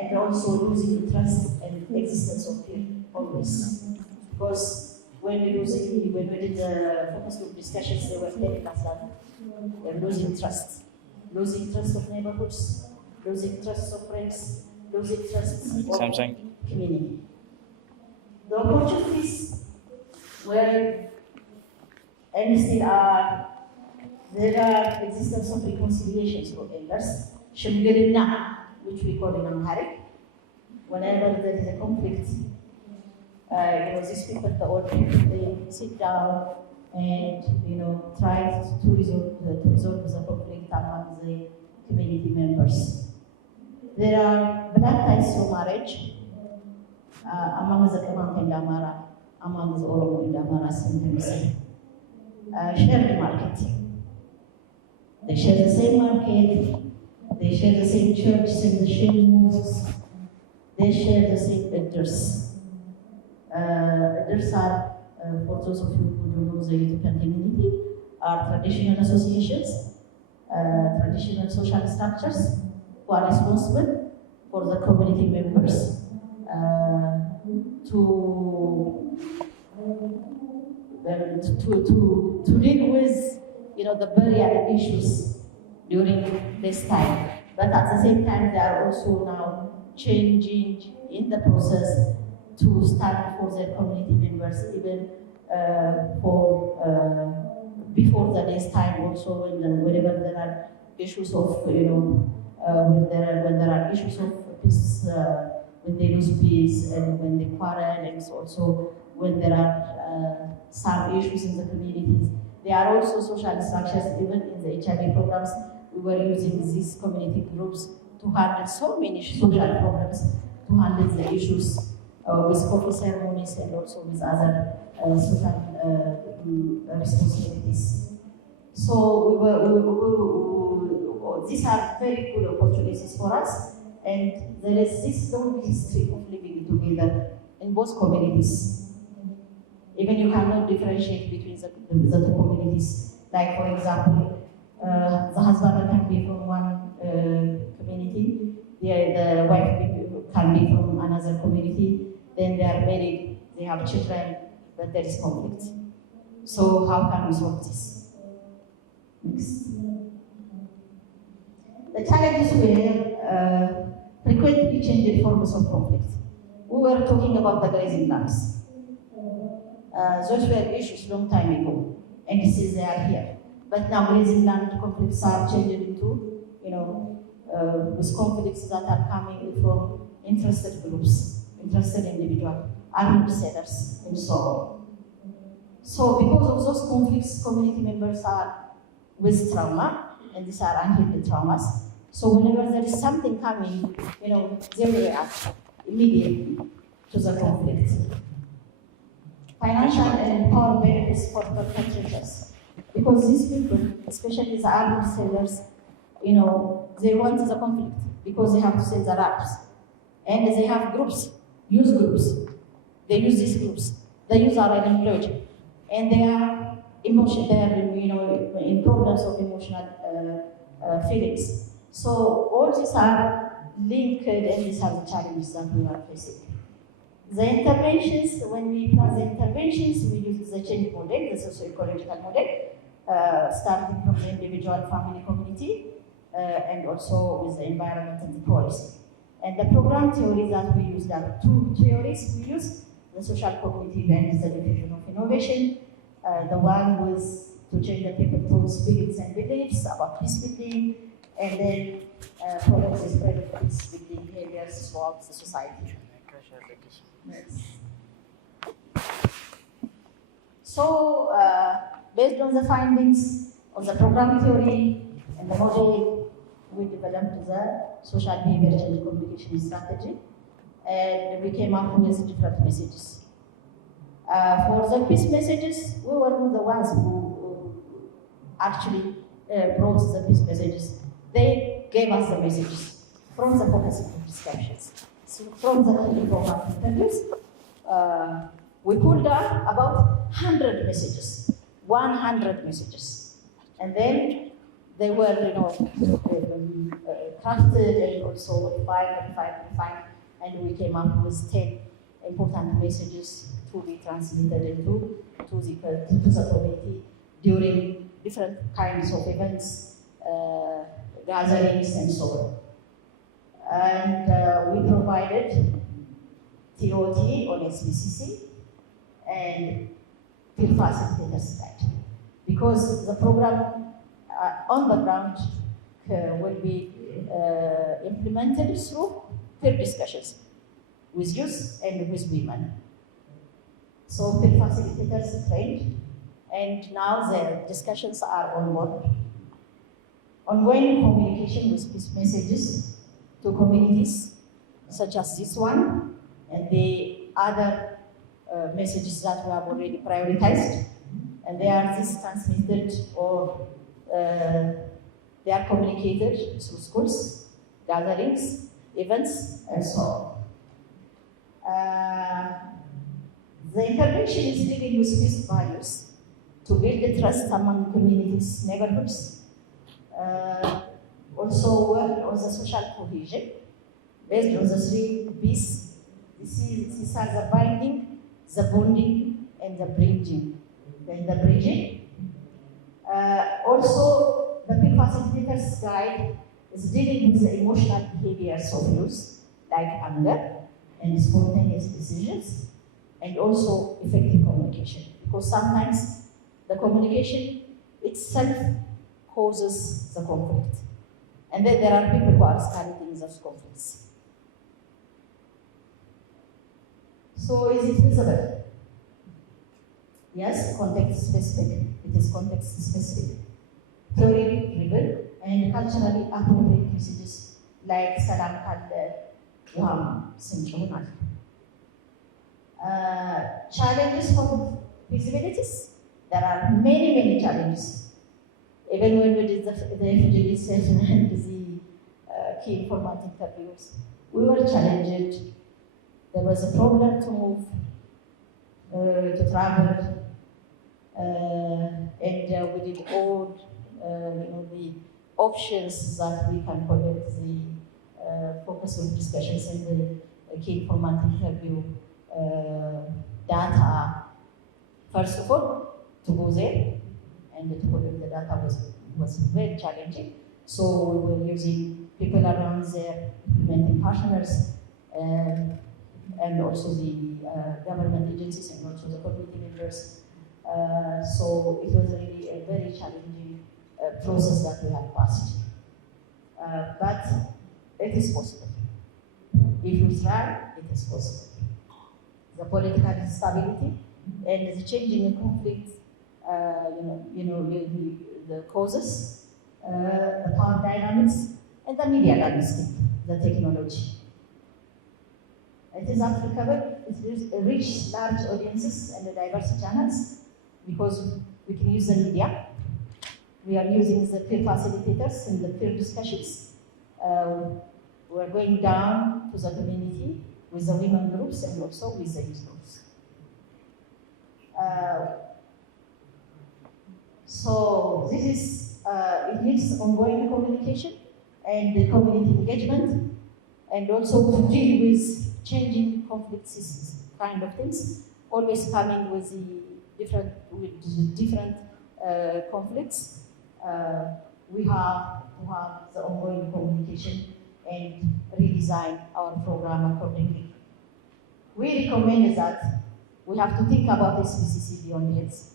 and also losing the trust and existence of fear always. Because when we did the focus group discussions, they were telling us that they're losing trust of neighborhoods, losing trust of friends, losing trust of community. The opportunities were and still are, there are existence of reconciliations for elders, shimgirina, which we call in Amharic. Whenever there is a conflict, these people, the old people, they sit down and try to resolve the conflict among the community members. There are black ties for marriage among the Kamang and Amara, among the Oromo and Amara symptoms. Shared market. They share the same market, they share the same churches and the same mosques, they share the same elders. Elders are, for those of you who don't know the Ethiopian community, are traditional associations, traditional social structures who are responsible for the community members to deal with the barrier issues during this time. But at the same time, they are also now changing in the process to stand for their community members, even before the next time. Also, whenever there are issues of when there are issues of peace, when they lose peace, and when they quarrel, and also when there are some issues in the communities. There are also social structures, even in the HIV programs. We were using these community groups to handle so many social problems, to handle the issues with coffee ceremonies and also with other social responsibilities. So these are very good opportunities for us, and there is this long history of living together in both communities. Even you cannot differentiate between the two communities. Like, for example, the husband can be from one community, the wife can be from another community, then they are married, they have children, but there is conflict. So how can we solve this? Next. The challenges were frequently changing forms of conflict. We were talking about the grazing lands. Those were issues long time ago, and still they are here. But now grazing land conflicts are changing into, with conflicts that are coming from interested groups, interested individuals, armed sellers, and so on. So because of those conflicts, community members are with trauma, and these are unhealed traumas. So whenever there is something coming, they react immediately to the conflict. Financial and power benefits for perpetrators. Because these people, especially the armed sellers, they want the conflict because they have to sell the arms. And they have groups, youth groups. They use these groups. The youth are unemployed. And they are in problems of emotional feelings. So all these are linked, and these are the challenges that we are facing. The interventions, when we plan the interventions, we use the change model, the socio-ecological model, starting from the individual, family, community, and also with the environment and the policy. And the program theory that we use, there are two theories we use, the social cognitive and the diffusion of innovation. The one was to change the people thoughts, feelings, and beliefs about peace building, and then follow the spread of peace building behaviors throughout the society. Yes. So, based on the findings of the program theory and the model, we developed the social behavior change communication strategy, and we came up with different messages. For the peace messages, we were the ones who actually brought the peace messages. They gave us the messages from the focus group discussions. So from the informal interviews, we pulled out about 100 messages, 100 messages. And then they were, crafted and also refined, and we came up with 10 important messages to be transmitted to the community during different kinds of events, gatherings, and so on. And we provided TOT on SBCC and field facilitators guide, because the program on the ground will be implemented through peer discussions with youth and with women. So peer facilitators trained, and now the discussions are on board. Ongoing communication with peace messages to communities, such as this one, and the other messages that we have already prioritized, and they are transmitted or they are communicated through schools, gatherings, events, and so on. The intervention is dealing with peace values to build the trust among communities, neighborhoods. Also work on the social cohesion based on the 3 B's. These are the binding, the bonding, and the bridging. Also, the peer facilitators guide is dealing with the emotional behaviors of youth, like anger and spontaneous decisions, and also effective communication. Because sometimes the communication itself causes the conflict. And then there are people who are escalating those conflicts. So is it feasible? Yes, context specific. It is context specific. Theory-driven and culturally appropriate messages like Salam Kalle, Wam, Sinchonal. Challenges for feasibilities. There are many challenges. Even when we did the refugee session and the key informant interviews, we were challenged. There was a problem to move, to travel, and we did all the options that we can collect the focus group discussions and the key informant interview data. First of all, to go there and to collect the data was very challenging. So we were using people around there, implementing partners, and also the government agencies and also the community members. So it was really a very challenging process that we have passed. But it is possible. If we try, it is possible. The political instability and the changing conflict, the causes, the power dynamics, and the media landscape, the technology. It is applicable, it reaches large audiences and the diverse channels because we can use the media. We are using the peer facilitators and the peer discussions. We are going down to the community with the women groups and also with the youth groups. So this is, it needs ongoing communication and the community engagement, and also to deal with changing conflict systems, kind of things, always coming with the different conflicts. We have to have the ongoing communication and redesign our program accordingly. We recommend that we have to think about SBCC beyond health,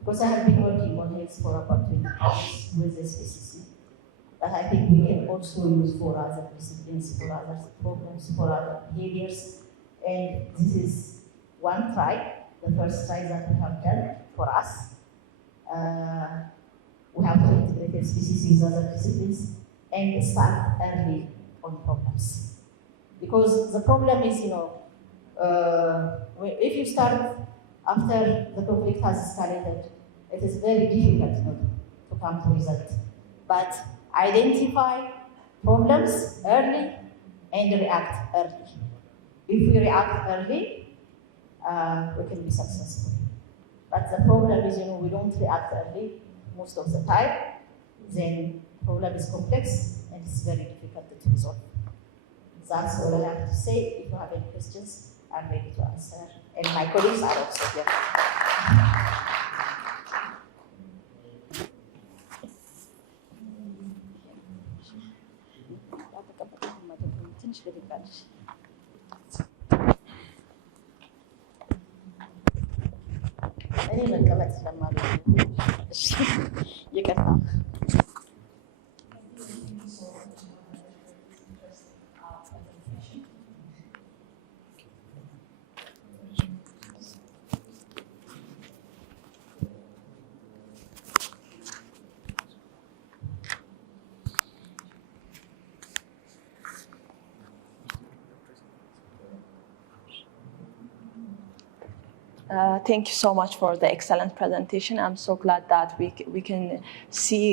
because I have been working on health for about 20 years with SBCC, but I think we can also use for other disciplines, for other programs, for other behaviors, and this is one try, the first try that we have done for us. We have to integrate SBCC with other disciplines and start early on problems. Because the problem is, if you start after the conflict has escalated, it is very difficult to come to result. But identify problems early and react early. If we react early, we can be successful. But the problem is, we don't react early most of the time, then problem is complex and it's very difficult to resolve. That's all I have to say. If you have any questions, I'm ready to answer. And my colleagues are also here. እኔ መቀመጥ ስለማልወድ ይቅርታ። Thank you so much for the excellent presentation. I'm so glad that we can see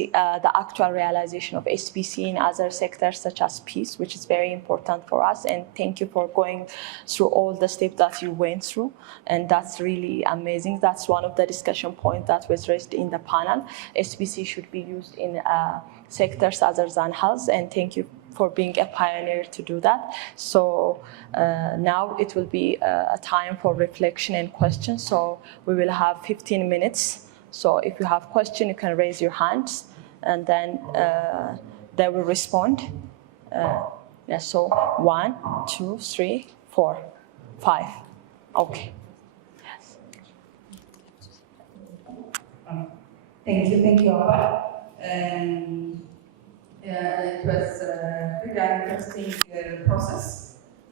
the actual realization of SBC in other sectors such as peace, which is very important for us. And thank you for going through all the steps that you went through. And that's really amazing. That's one of the discussion points that was raised in the panel. SBC should be used in sectors other than health. And thank you for being a pioneer to do that. So now it will be a time for reflection and questions. So we will have 15 minutes. So if you have questions, you can raise your hands and then they will respond. Yeah, so 1, 2, 3, 4, 5. Okay. Yes. Thank you, Abba. It was really an interesting process.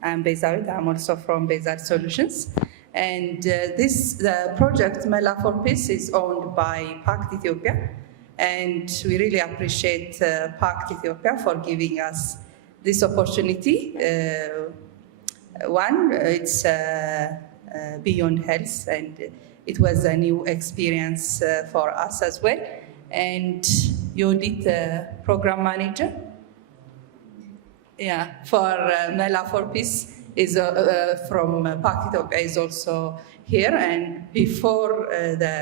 I'm Bezawit. I'm also from Bezawit Solutions. And the project Mela for Peace is owned by Pact Ethiopia. And we really appreciate Pact Ethiopia for giving us this opportunity. One, it's beyond health, and it was a new experience for us as well. And Yodit, program manager, for Mela for Peace is from Pact Ethiopia is also here. And before the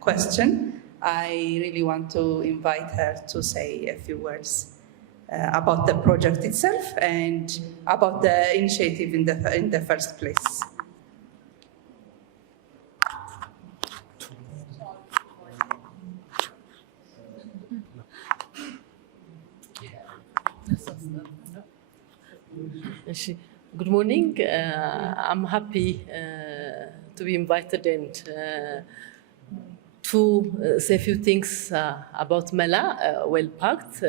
question, I really want to invite her to say a few words about the project itself and about the initiative in the first place. Good morning. I'm happy to be invited and to say a few things about Mela. Well, Pact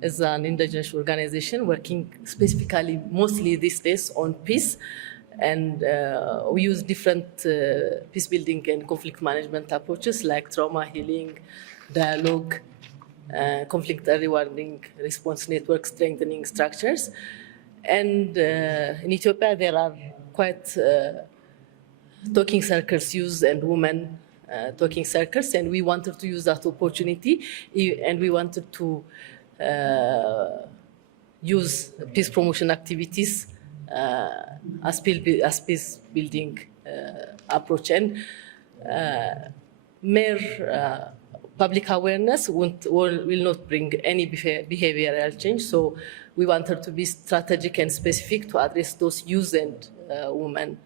is an indigenous organization working specifically, mostly these days, on peace. And we use different peace building and conflict management approaches like trauma healing, dialogue, conflict early warning, response network strengthening structures. And in Ethiopia, there are quite talking circles used and women talking circles, and we wanted to use that opportunity, and we wanted to use peace promotion activities as peace building approach. And mere public awareness will not bring any behavioral change. So we wanted to be strategic and specific to address those youth and women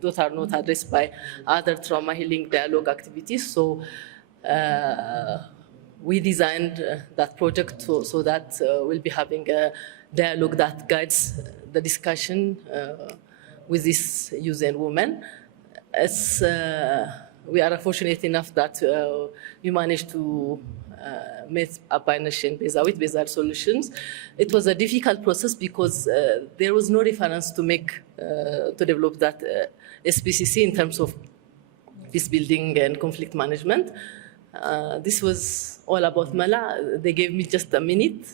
that are not addressed by other trauma healing dialogue activities. So we designed that project so that we'll be having a dialogue that guides the discussion with these youth and women. We are fortunate enough that we managed to make a partnership with Bezawit Solutions. It was a difficult process because there was no reference to develop that SBCC in terms of peace building and conflict management. This was all about Mela. They gave me just a minute.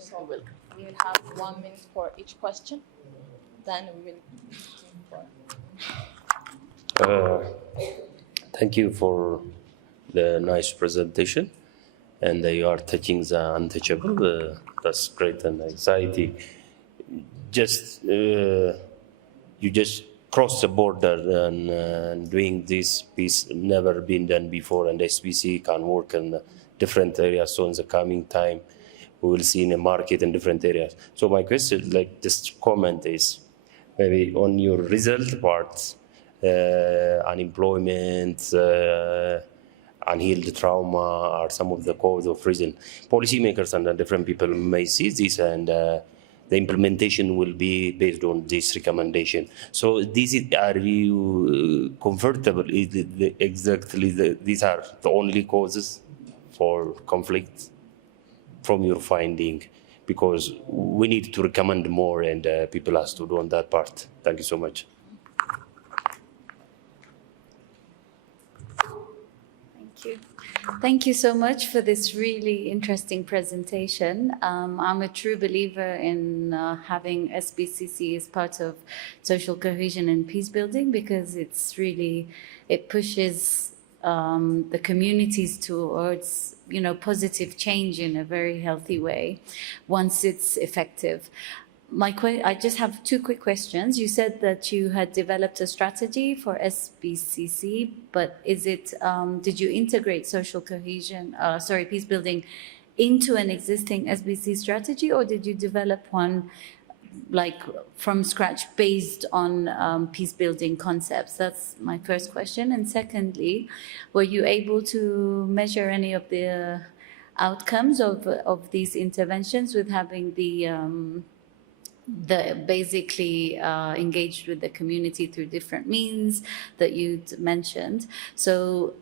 So we will have 1 minute for each question. Then we will thank you for the nice presentation, and you are touching the untouchable. That's great, and anxiety. You just cross the border and doing this piece never been done before, and SBC can work in different areas. So in the coming time, we will see in a market in different areas. So my question, like this comment is maybe on your result part, unemployment, unhealed trauma are some of the cause of reason. Policymakers and different people may see this, and the implementation will be based on this recommendation. So are you comfortable? Is it these are the only causes for conflict from your finding? Because we need to recommend more, and people has to do on that part. Thank you so much. Thank you so much for this really interesting presentation. I'm a true believer in having SBCC as part of social cohesion and peace building, because it pushes the communities towards, positive change in a very healthy way once it's effective. I just have two quick questions. You said that you had developed a strategy for SBCC, but did you integrate social cohesion, peace building into an existing SBC strategy, or did you develop one like from scratch based on peace building concepts? That's my first question. And secondly, were you able to measure any of the outcomes of these interventions with having the basically engaged with the community through different means that you'd mentioned? So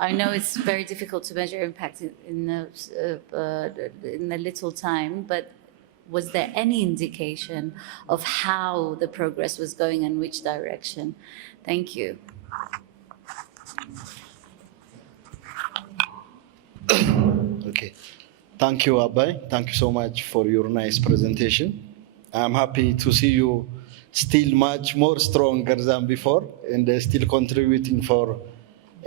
I know it's very difficult to measure impact in a little time, but was there any indication of how the progress was going and which direction? Thank you. Okay. Thank you, Abai. Thank you so much for your nice presentation. I'm happy to see you still much more stronger than before and still contributing for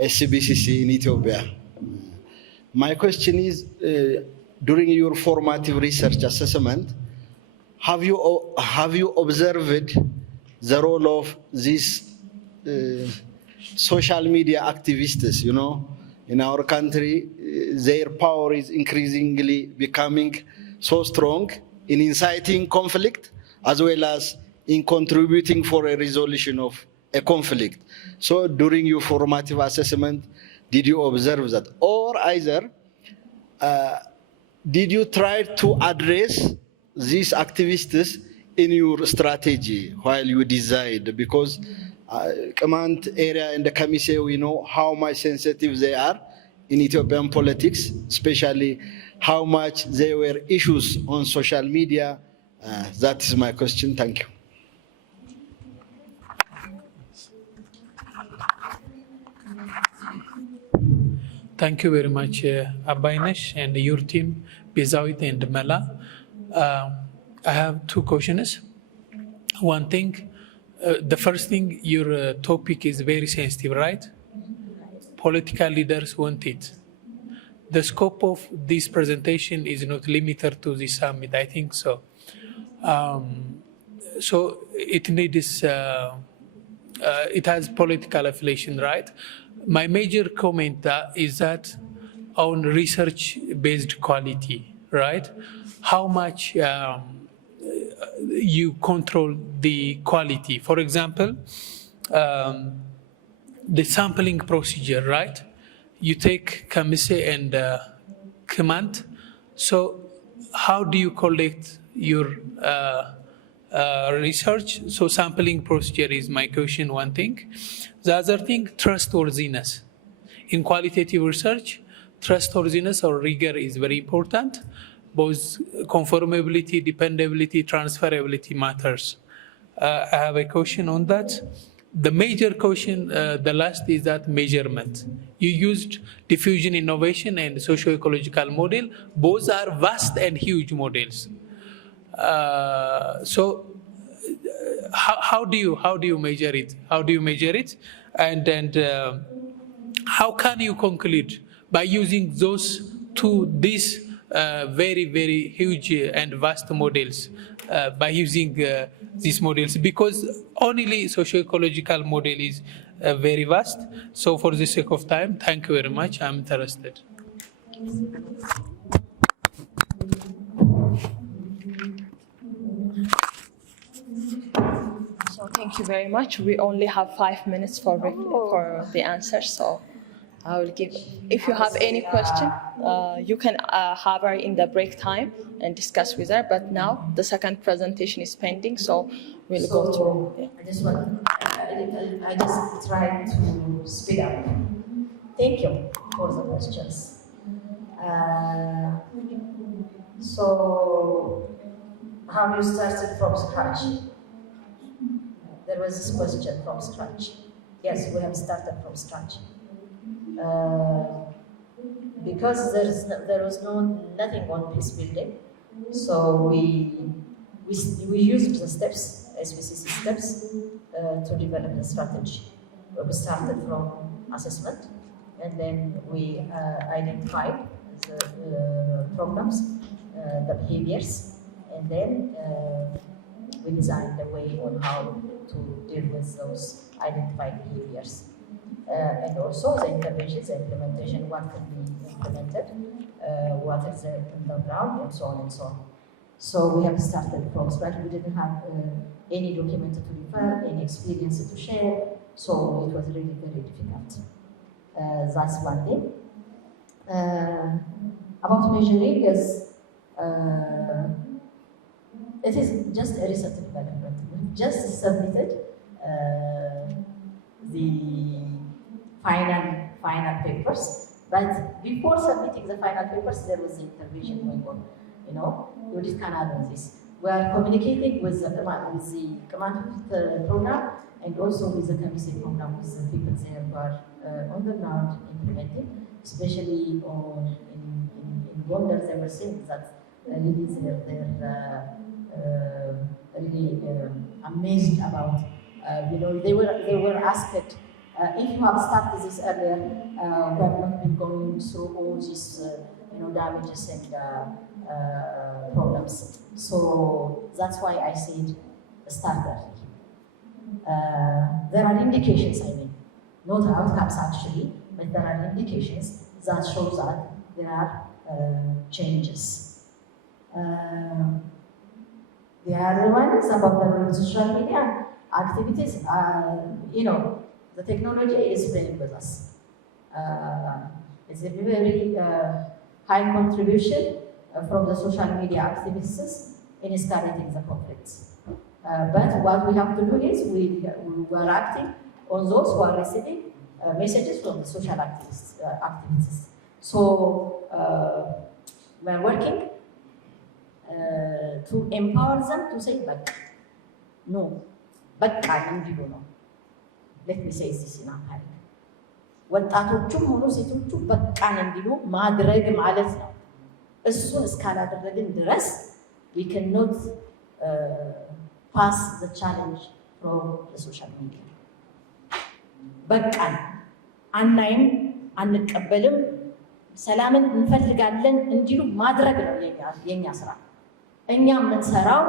SBCC in Ethiopia. My question is, during your formative research assessment, have you observed the role of these social media activists, in our country? Their power is increasingly becoming so strong in inciting conflict as well as in contributing for a resolution of a conflict. So during your formative assessment, did you observe that? Or either, did you try to address these activists in your strategy while you designed? Because command area in the Kamise, we know how much sensitive they are in Ethiopian politics, especially how much there were issues on social media. That is my question. Thank you. Thank you very much, Abainesh and your team, Bizawit and Mela. I have two questions. One thing, the first thing, your topic is very sensitive, right? Political leaders want it. The scope of this presentation is not limited to the summit, I think so. So it needs, it has political affiliation, right? My major comment is that on research-based quality, right? How much you control the quality. For example, the sampling procedure, right? You take Kamise and Command. So how do you collect your research? So sampling procedure is my question, one thing. The other thing, trustworthiness. In qualitative research, trustworthiness or rigor is very important. Both conformability, dependability, transferability matters. I have a question on that. The major question, the last, is that measurement. You used diffusion innovation and socio-ecological model. Both are vast and huge models. So how do you measure it? How do you measure it? And how can you conclude by using these very, very huge and vast models, by using these models? Because only socio-ecological model is very vast. So for the sake of time, thank you very much. I'm interested. So thank you very much. We only have 5 minutes for the answer. So I will give. If you have any question, you can have her in the break time and discuss with her. But now the second presentation is pending, so we'll go to. Yeah. I just try to speed up. Thank you for the questions. So, how you started from scratch? There was this question from scratch. Yes, we have started from scratch. Because there was nothing on peace building, so we used the steps, SBCC steps, to develop the strategy. We started from assessment, and then we identified the programs, the behaviors, and then we designed a way on how to deal with those identified behaviors. And also the interventions, the implementation, what can be implemented, what is on the ground, and so on and so on. So we have started from scratch. We didn't have any document to refer, any experience to share, so it was really very difficult. That's one thing. About measuring is, it is just a recent development. We just submitted the final papers, but before submitting the final papers, there was the intervention going on. You know, you just can't have this. We are communicating with the command program and also with the Kamise program, with the people there who are on the ground implementing, especially in Gondar. They were saying that really they're really amazed about. They were asked if you have started this earlier, we have not been going through all these damages and problems. So that's why I said start early. There are indications, not outcomes actually, but there are indications that show that there are changes. The other one is about the social media activities. The technology is playing with us. It's a very high contribution from the social media activists in escalating the conflicts. But what we have to do is we are acting on those who are receiving messages from the social activists. So we are working to empower them to say, but no, but no. Let me say this in Amharic. ወጣቶቹም ሆኑ ሴቶቹ በቃን እንዲሉ ማድረግ ማለት ነው። እሱን እስካላደረግን ድረስ we cannot pass the challenge from the social media. በቃን አናይም፣ አንቀበልም፣ ሰላምን እንፈልጋለን እንዲሉ ማድረግ ነው የኛ ስራ። እኛ የምንሰራው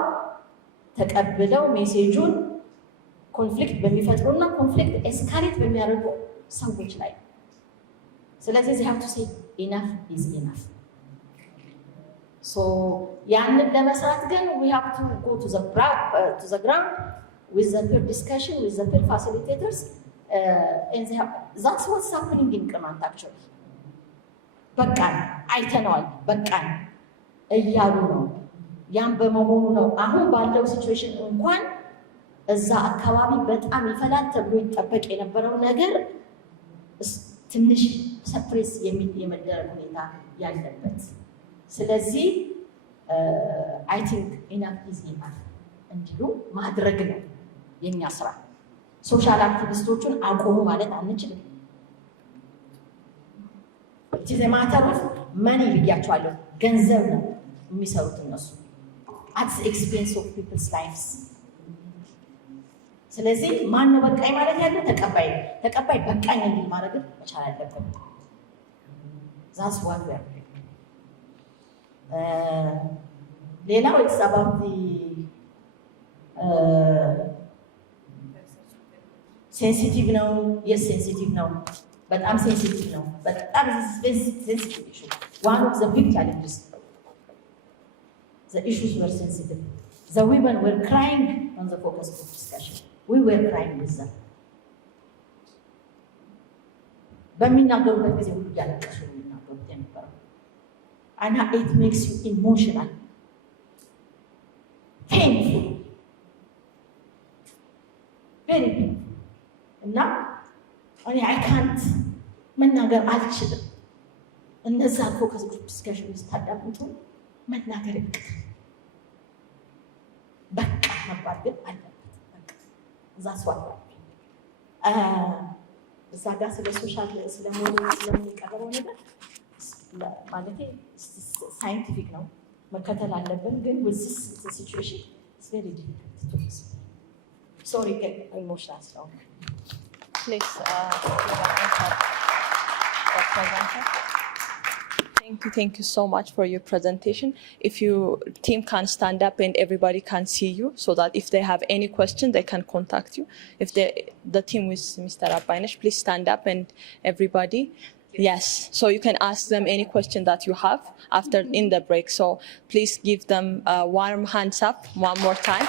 ተቀብለው ሜሴጁን ኮንፍሊክት በሚፈጥሩና ኮንፍሊክት ኤስካሌት በሚያደርጉ ሰዎች ላይ። ስለዚህ they have to say enough is enough. So ያንን ለመስራት ግን we have to go to the ground with the peer discussion, with the peer facilitators, and that's what's happening in Command actually. በቃን አይተነዋል፣ በቃን እያሉ ነው። ያን በመሆኑ ነው አሁን ባለው ሲቹዌሽን እንኳን እዛ አካባቢ በጣም ይፈላል ተብሎ ይጠበቅ የነበረው ነገር ትንሽ ሰፕሬስ የመደረግ ሁኔታ ያለበት። ስለዚህ አይ ቲንክ ኢናፍ ኢዝ ኢናፍ እንዲሉ ማድረግ ነው የኛ ስራ። ሶሻል አክቲቪስቶቹን አቆሙ ማለት አንችልም። It is a matter of money ብያቸዋለሁ። ገንዘብ ነው የሚሰሩት እነሱ at the expense of people's lives. ስለዚህ ማን ነው በቃኝ ማለት ያለው? ተቀባይ በቃኝ እንዲል ማድረግ መቻል አለበት። That's what we are doing. ሌላው it's about the ሴንሲቲቭ ነው። የስ ሴንሲቲቭ ነው። በጣም ሴንሲቲቭ ነው። በጣም ሴንሲቲቭ ኢሹ one of the big challenges. The issues were sensitive. The women were crying on the focus group discussion. We were crying with them. በሚናገሩበት ጊዜ ሁሉ እያለቀሱ ነው የሚናገሩት የነበረው እና it makes you emotional, painful, very painful. እና እኔ I can't መናገር አልችልም። እነዛ ፎከስ ግሩፕ ዲስከሽን ውስጥ ታዳምጡ መናገር ይቅር በቃ መባል ግን አለበት። በቃ እዛ ስዋል እዛ ጋር ስለ ሶሻል ስለሚቀርበው ነገር ማለት ሳይንቲፊክ ነው መከተል አለብን። ግን with this situation it's very difficult to explain. Sorry, emotional strong. Please, Thank you so much for your presentation. If your team can stand up and everybody can see you, so that if they have any question, they can contact you. If the team with Mr. Abainesh, please stand up and everybody. Yes, so you can ask them any question that you have after in the break. So please give them warm hands up one more time.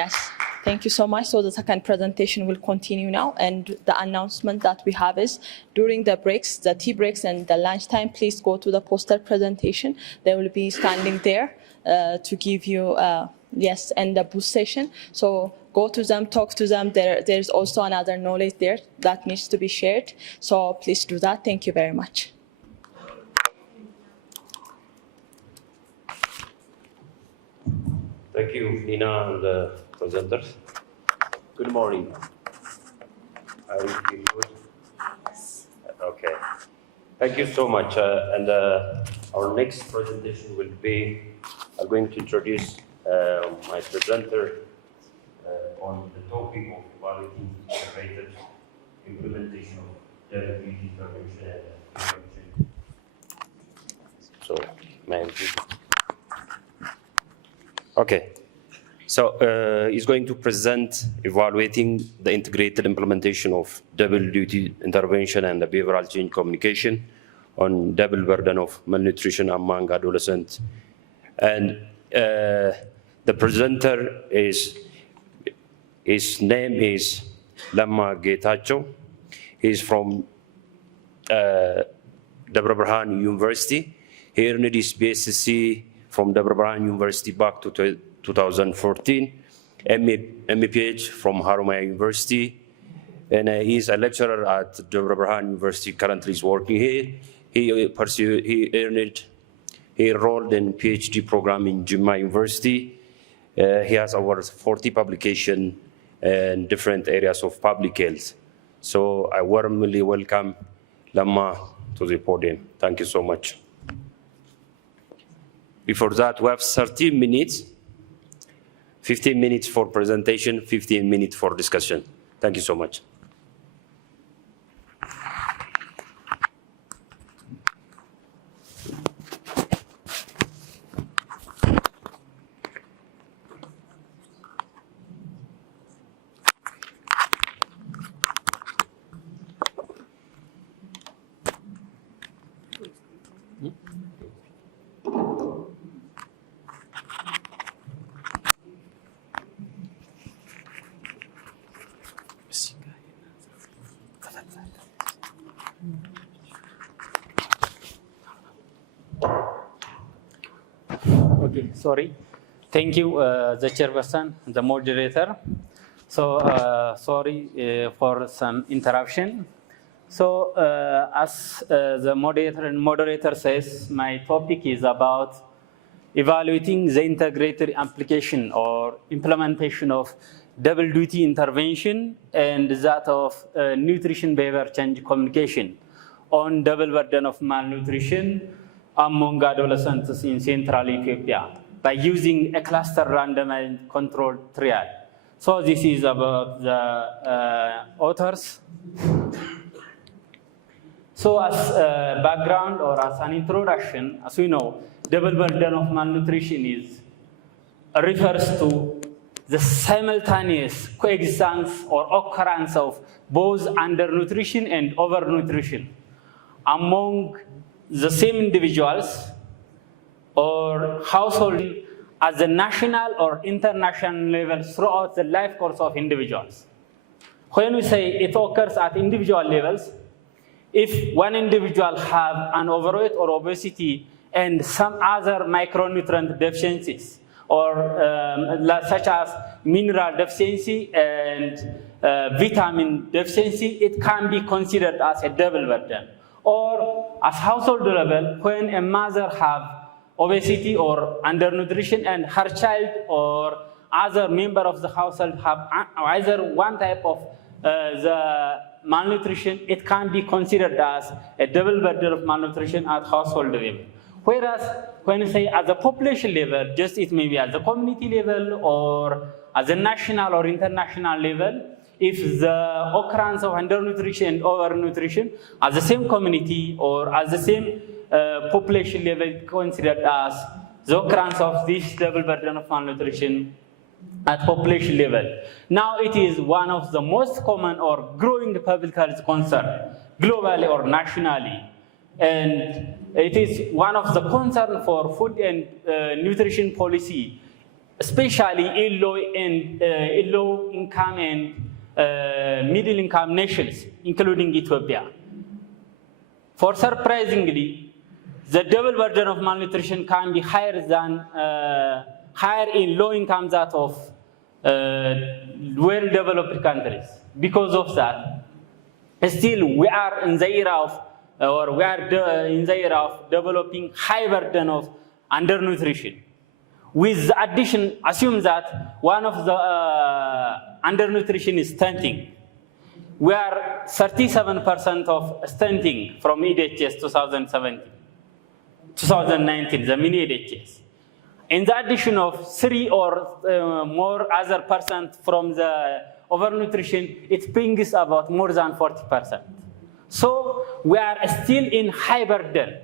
Yes. Thank you so much. So the second presentation will continue now, and the announcement that we have is during the breaks, the tea breaks and the lunchtime, please go to the poster presentation. They will be standing there to give you, yes, and the booth session. So go to them, talk to them. There's also another knowledge there that needs to be shared. So please do that. Thank you very much. Thank you, Nina, and the presenters. Good morning. Are you feeling good? Okay. Thank you so much. And our next presentation will be, I'm going to introduce my presenter on the topic of evaluating integrated implementation of WTO intervention and intervention. So, okay. So he's going to present evaluating the integrated implementation of double duty intervention and the behavioral change communication on double burden of malnutrition among adolescents. And the presenter his name is Lamma Getacho. He's from Debre Berhan University. He earned his BSc from Debre Berhan University back to 2014, MPH from Haromaya University, and he's a lecturer at Debre Berhan University. Currently, is working here. He enrolled in PhD program in Jimma University. He has over 40 publications in different areas of public health. So I warmly welcome Lamma to the podium. Thank you so much. Before that, we have 13 minutes. 15 minutes for presentation, 15 minutes for discussion. Thank you so much. Okay, sorry. Thank you, the chairperson, the moderator. So sorry for some interruption. So as the moderator says, my topic is about evaluating the integrated application or implementation of double duty intervention and that of nutrition behavior change communication on double burden of malnutrition among adolescents in central Ethiopia by using a cluster randomized controlled trial. So this is about the authors. So as background or as an introduction, as we know, double burden of malnutrition refers to the simultaneous coexistence or occurrence of both undernutrition and overnutrition among the same individuals or household at the national or international level throughout the life course of individuals. When we say it occurs at individual levels, if one individual have an overweight or obesity and some other micronutrient deficiencies, or such as mineral deficiency and vitamin deficiency, it can be considered as a double burden. Or at household level, when a mother have obesity or undernutrition and her child or other member of the household have either one type of the malnutrition, it can be considered as a double burden of malnutrition at household level. Whereas when you say at the population level, just it may be at the community level or at the national or international level, if the occurrence of undernutrition and overnutrition at the same community or at the same population level considered as the occurrence of this double burden of malnutrition at population level. Now it is one of the most common or growing public health concern globally or nationally. And it is one of the concerns for food and nutrition policy, especially in low income and middle income nations, including Ethiopia. For surprisingly, the double burden of malnutrition can be higher in low income that of well-developed countries. Because of that, still we are in the era of developing high burden of undernutrition. With the addition, assume that one of the undernutrition is stunting. We are 37% of stunting from EHS 2019, the mini EHS. In the addition of 3 or more other percent from the overnutrition, it brings about more than 40%. So we are still in high burden,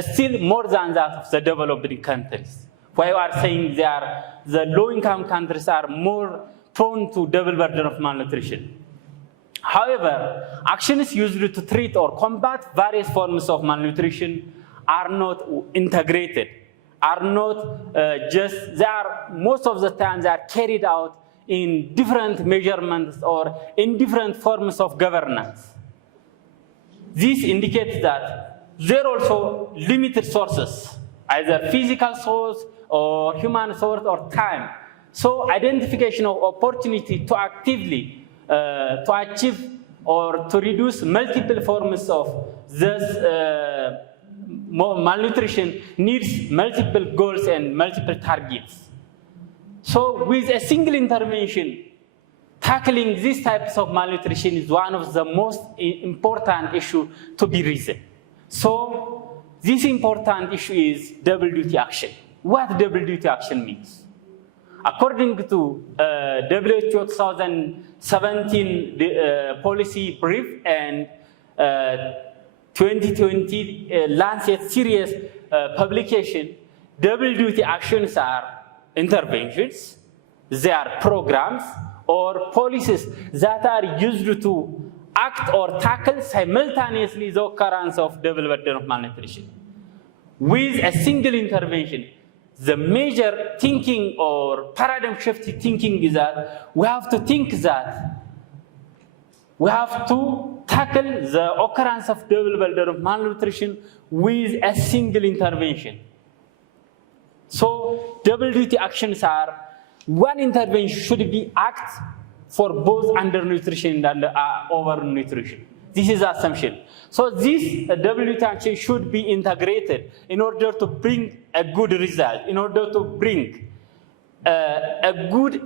still more than that of the developing countries. Why are saying the low-income countries are more prone to double burden of malnutrition. However, actions used to treat or combat various forms of malnutrition are not integrated, are not most of the time they are carried out in different measurements or in different forms of governance. This indicates that there are also limited sources, either physical source or human source or time. So identification of opportunity to actively to achieve or to reduce multiple forms of this malnutrition needs multiple goals and multiple targets. So with a single intervention, tackling these types of malnutrition is one of the most important issues to be reasoned. So this important issue is double duty action. What double duty action means? According to WHO 2017 policy brief and 2020 Lancet series publication, double duty actions are interventions, they are programs or policies that are used to act or tackle simultaneously the occurrence of double burden of malnutrition. With a single intervention, the major thinking or paradigm shift thinking is that we have to think that we have to tackle the occurrence of double burden of malnutrition with a single intervention. So double duty actions are one intervention should be act for both undernutrition and overnutrition. This is the assumption. So this double duty action should be integrated in order to bring a good result, in order to bring a good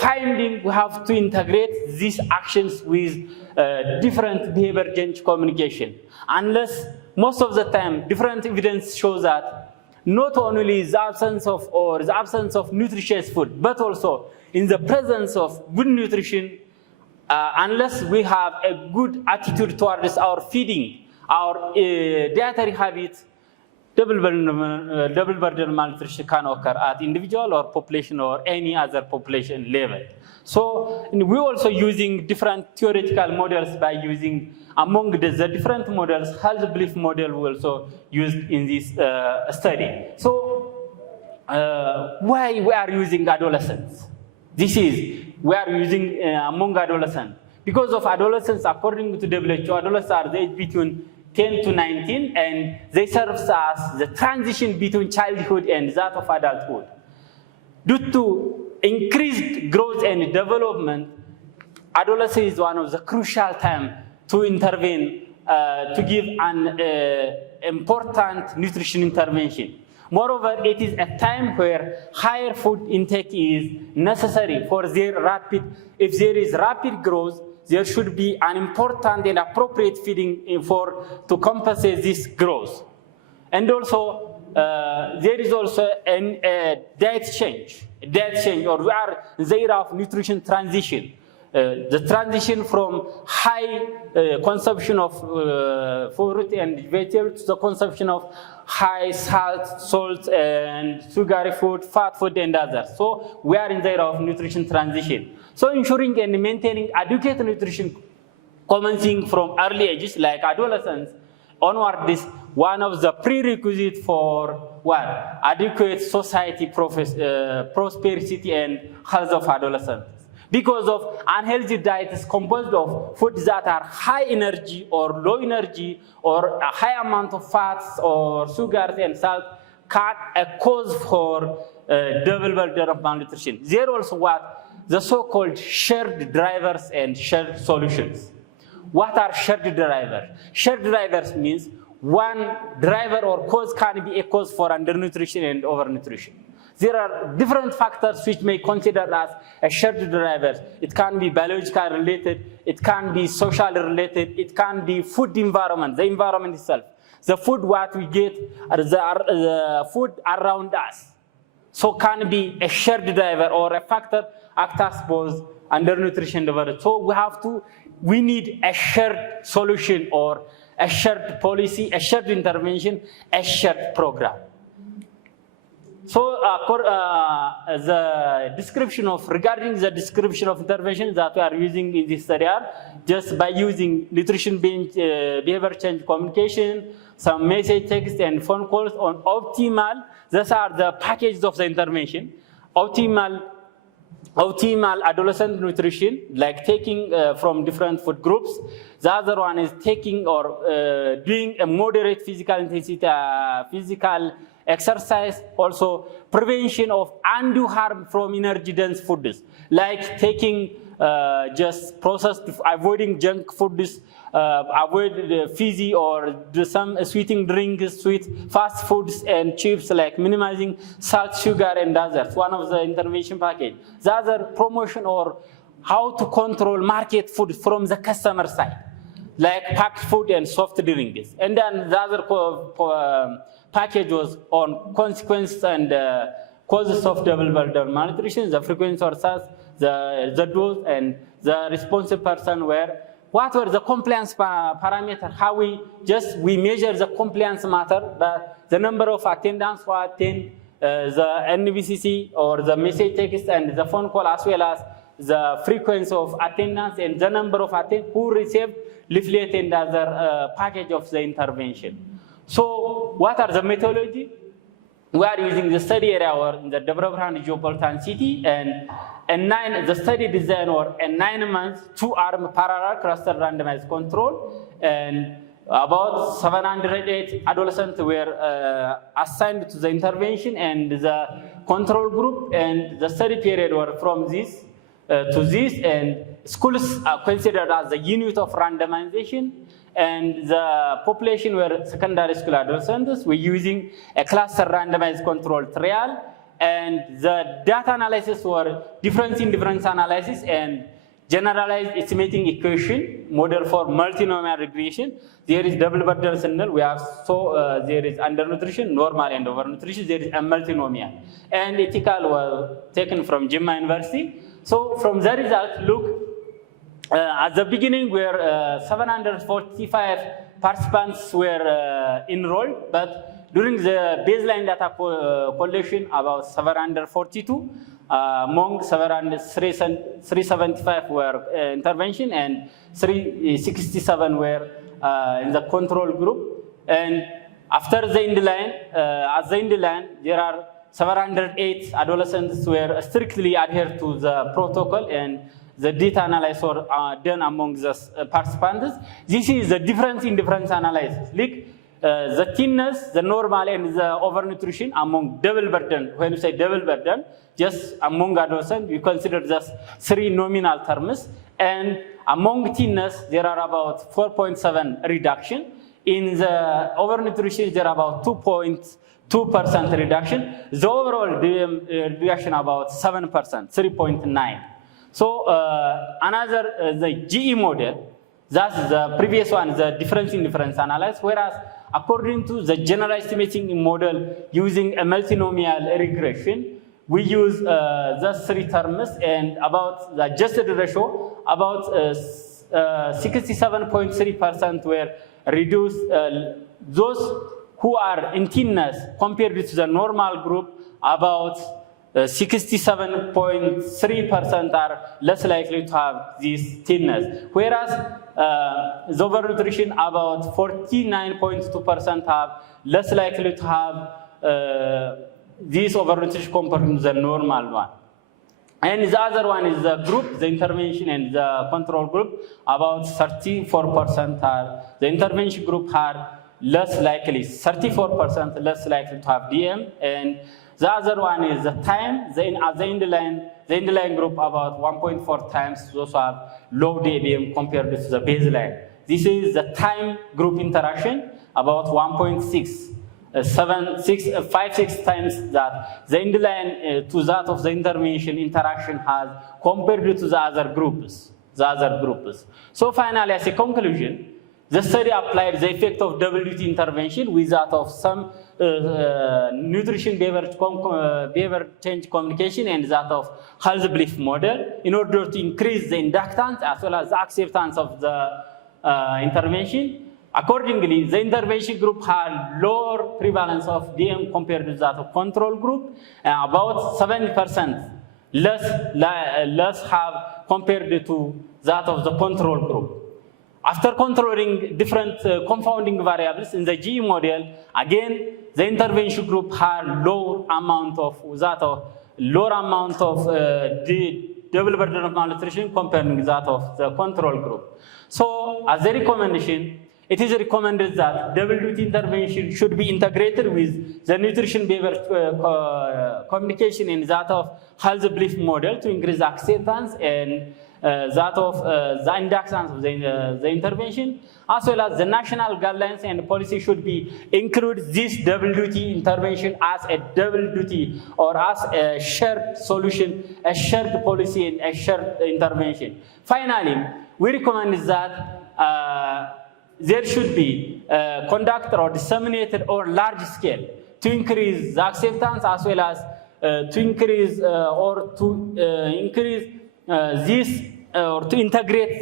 finding. We have to integrate these actions with different behavior change communication. Unless most of the time, different evidence shows that not only the absence of nutritious food, but also in the presence of good nutrition, unless we have a good attitude towards our feeding, our dietary habits, double burden malnutrition can occur at individual or population or any other population level. So we're also using different theoretical models by using, among the different models, health belief model we also used in this study. So why we are using adolescents? We are using among adolescents. Because of adolescents, according to WHO, adolescents are the age between 10 to 19, and they serve as the transition between childhood and that of adulthood. Due to increased growth and development, adolescence is one of the crucial times to intervene, to give an important nutrition intervention. Moreover, it is a time where higher food intake is necessary for their if there is rapid growth, there should be an important and appropriate feeding to compensate this growth. And also, there is also a diet change, or we are in the era of nutrition transition. The transition from high consumption of fruit and vegetables to the consumption of high salt and sugary food, fat food, and others. So we are in the era of nutrition transition. So ensuring and maintaining adequate nutrition commencing from early ages, like adolescence, onward is one of the prerequisites for what? Adequate society prosperity and health of adolescents. Because of unhealthy diet is composed of foods that are high energy or low energy or a high amount of fats or sugars and salt can a cause for double burden of malnutrition. There also what? The so-called shared drivers and shared solutions. What are shared drivers? Shared drivers means one driver or cause can be a cause for undernutrition and overnutrition. There are different factors which may consider as a shared driver. It can be biological related, it can be social related, it can be food environment, the environment itself. The food what we get, the food around us. So can be a shared driver or a factor act as both undernutrition driver. So we need a shared solution or a shared policy, a shared intervention, a shared program. So regarding the description of interventions that we are using in this study are just by using nutrition behavior change communication, some message text and phone calls on optimal, these are the packages of the intervention. Optimal adolescent nutrition, like taking from different food groups. The other one is taking or doing a moderate physical intensity, physical exercise. Also, prevention of undue harm from energy-dense foods, like taking just processed, avoiding junk foods, avoid fizzy or some sweetening drinks, sweet fast foods and chips, like minimizing salt, sugar, and others. One of the intervention package. The other, promotion or how to control market food from the customer side, like packed food and soft drinks. And then the other package was on consequences and causes of double burden malnutrition, the frequency or size, the dose, and the responsive person were. What were the compliance parameters? How we measure the compliance matter, the number of attendants who attend the NVCC or the message text and the phone call, as well as the frequency of attendance and the number of attendants who received leaflet and other package of the intervention. So what are the methodology? We are using the study area or in the Development Geopolitan City and the study design or a 9 months, 2-arm parallel cluster randomized control, and about 708 adolescents were assigned to the intervention and the control group, and the study period were from this to this, and schools are considered as the unit of randomization, and the population were secondary school adolescents. We're using a cluster randomized control trial, and the data analysis were difference in difference analysis and generalized estimating equation model for multinomial regression. There is double burden syndrome. We have there is undernutrition, normal, and overnutrition. There is a multinomial, and ethical was taken from Jimma University. So from the result, look. At the beginning, where 745 participants were enrolled, but During the baseline data collection, about 742, among 375 were intervention and 367 were in the control group. And after the end line, at the end line, there are 708 adolescents were strictly adhered to the protocol, and the data analysis were done among the participants. This is the difference in difference analysis. Like the thinness, the normal, and the overnutrition among double burden. When you say double burden, just among adolescents, we consider just 3 nominal terms. And among thinness, there are about 4.7 reduction. In the overnutrition, there are about 2.2% reduction. The overall reduction about 7%, 3.9. So another, the GE model, that's the previous one, the difference in difference analysis, whereas according to the general estimating model using a multinomial regression, we use just 3 terms, and about the adjusted ratio, about 67.3% were reduced. Those who are in thinness compared with the normal group, about 67.3% are less likely to have this thinness. Whereas the overnutrition, about 49.2% have less likely to have this overnutrition compared to the normal one. And the other one is the group, the intervention and the control group, about 34% are, the intervention group are less likely, 34% less likely to have DM, and the other one is the time, the end line group about 1.4 times those who have low DBM compared to the baseline. This is the time group interaction, about 1.6. 5-6 times that the end line to that of the intervention interaction has compared to the other groups. So finally, as a conclusion, the study applied the effect of WT intervention with that of some nutrition behavior change communication and that of health belief model in order to increase the inductance as well as the acceptance of the intervention. Accordingly, the intervention group had lower prevalence of DM compared to that of control group, and about 70% less have compared to that of the control group. After controlling different confounding variables in the GE model, again, the intervention group had lower amount of double burden of malnutrition compared with that of the control group. So, as a recommendation, it is recommended that WT intervention should be integrated with the nutrition behavior communication in that of health belief model to increase acceptance and that of the inductance of the intervention, as well as the national guidelines and policy should be include this WT intervention as a WT or as a shared solution, a shared policy and a shared intervention. Finally, we recommend that there should be conducted or disseminated or large scale to increase the acceptance as well as to increase or to integrate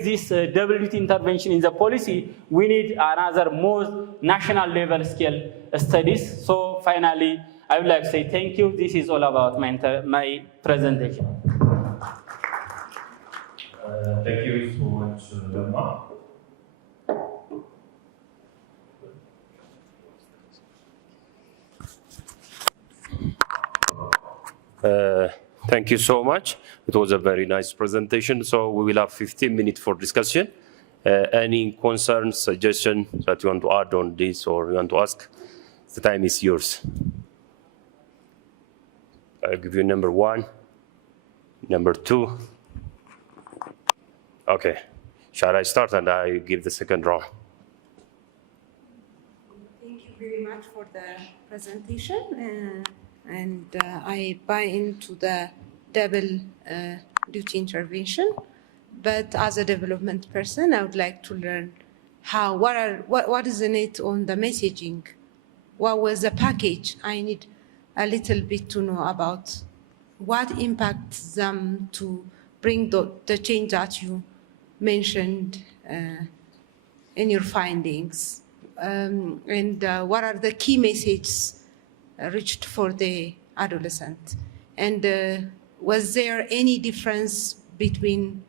this WT intervention in the policy. We need another more national level scale studies. So finally, I would like to say thank you. This is all about my presentation. Thank you so much, Lemma. Thank you so much. It was a very nice presentation. So we will have 15 minutes for discussion. Any concerns, suggestions that you want to add on this or you want to ask? The time is yours. I'll give you number 1, number 2. Okay. Shall I start and I give the second round? Thank you very much for the presentation. And I buy into the double duty intervention. But as a development person, I would like to learn what is in it on the messaging? What was the package? I need a little bit to know about what impacts them to bring the change that you mentioned in your findings. and what are the key messages reached for the adolescent? And was there any difference between,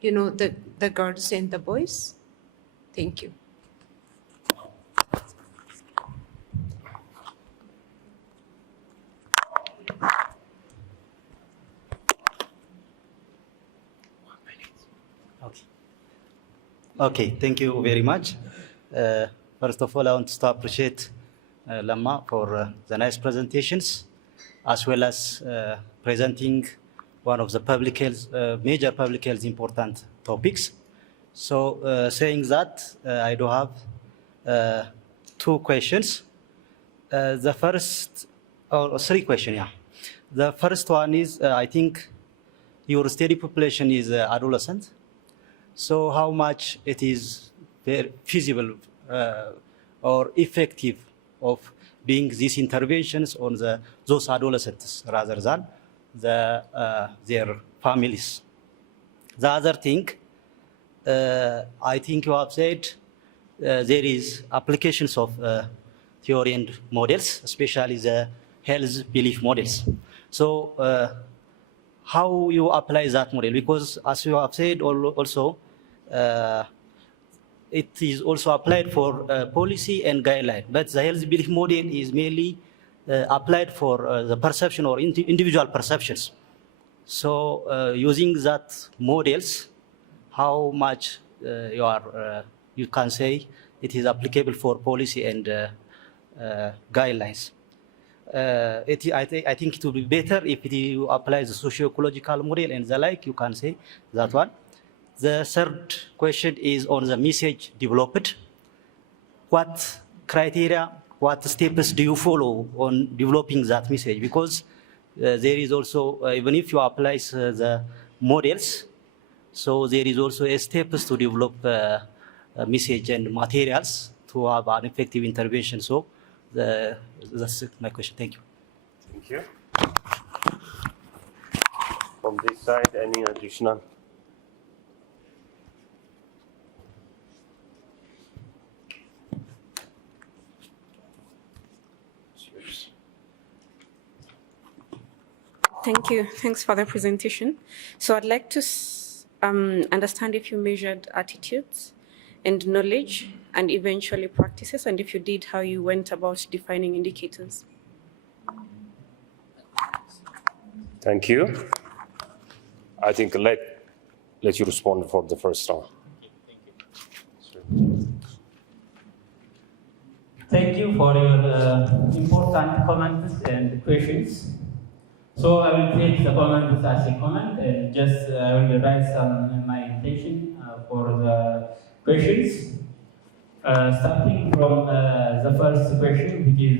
the girls and the boys? Thank you. Okay, thank you very much. First of all, I want to appreciate Lama for the nice presentations, as well as presenting one of the public health, major public health important topics. So saying that, I do have two questions. The first, or three questions, yeah. The first one is, I think your study population is adolescent. So how much it is feasible or effective of doing these interventions on those adolescents rather than their families. The other thing, I think you have said there is applications of theory and models, especially the health belief models. So how you apply that model? Because as you have said also, it is also applied for policy and guideline, but the health belief model is mainly applied for the perception or individual perceptions. So using that models, how much you can say it is applicable for policy and guidelines. I think it would be better if you apply the socio-ecological model and the like, you can say that one. The third question is on the message developed. What criteria, what steps do you follow on developing that message? Because there is also, even if you apply the models, so there is also a steps to develop a message and materials to have an effective intervention. So that's my question. Thank you. Thank you. From this side, any additional? Thank you. Thanks for the presentation. So I'd like to understand if you measured attitudes and knowledge and eventually practices, and if you did, how you went about defining indicators. Thank you. I think let you respond for the first round. Thank you for your important comments and questions. So I will take the comments as a comment and just I will write some my intention for the questions. Starting from the first question, which is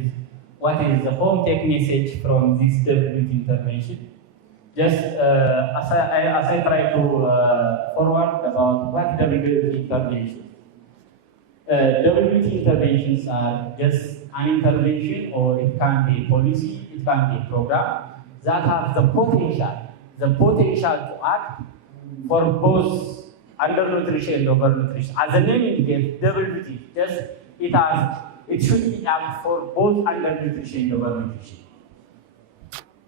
what is the home take message from this WT intervention? Just as I try to forward about what WT intervention. WT interventions are just an intervention, or it can be policy, it can be a program that have the potential to act for both undernutrition and overnutrition. As the name indicates, WT, just it should be act for both undernutrition and overnutrition.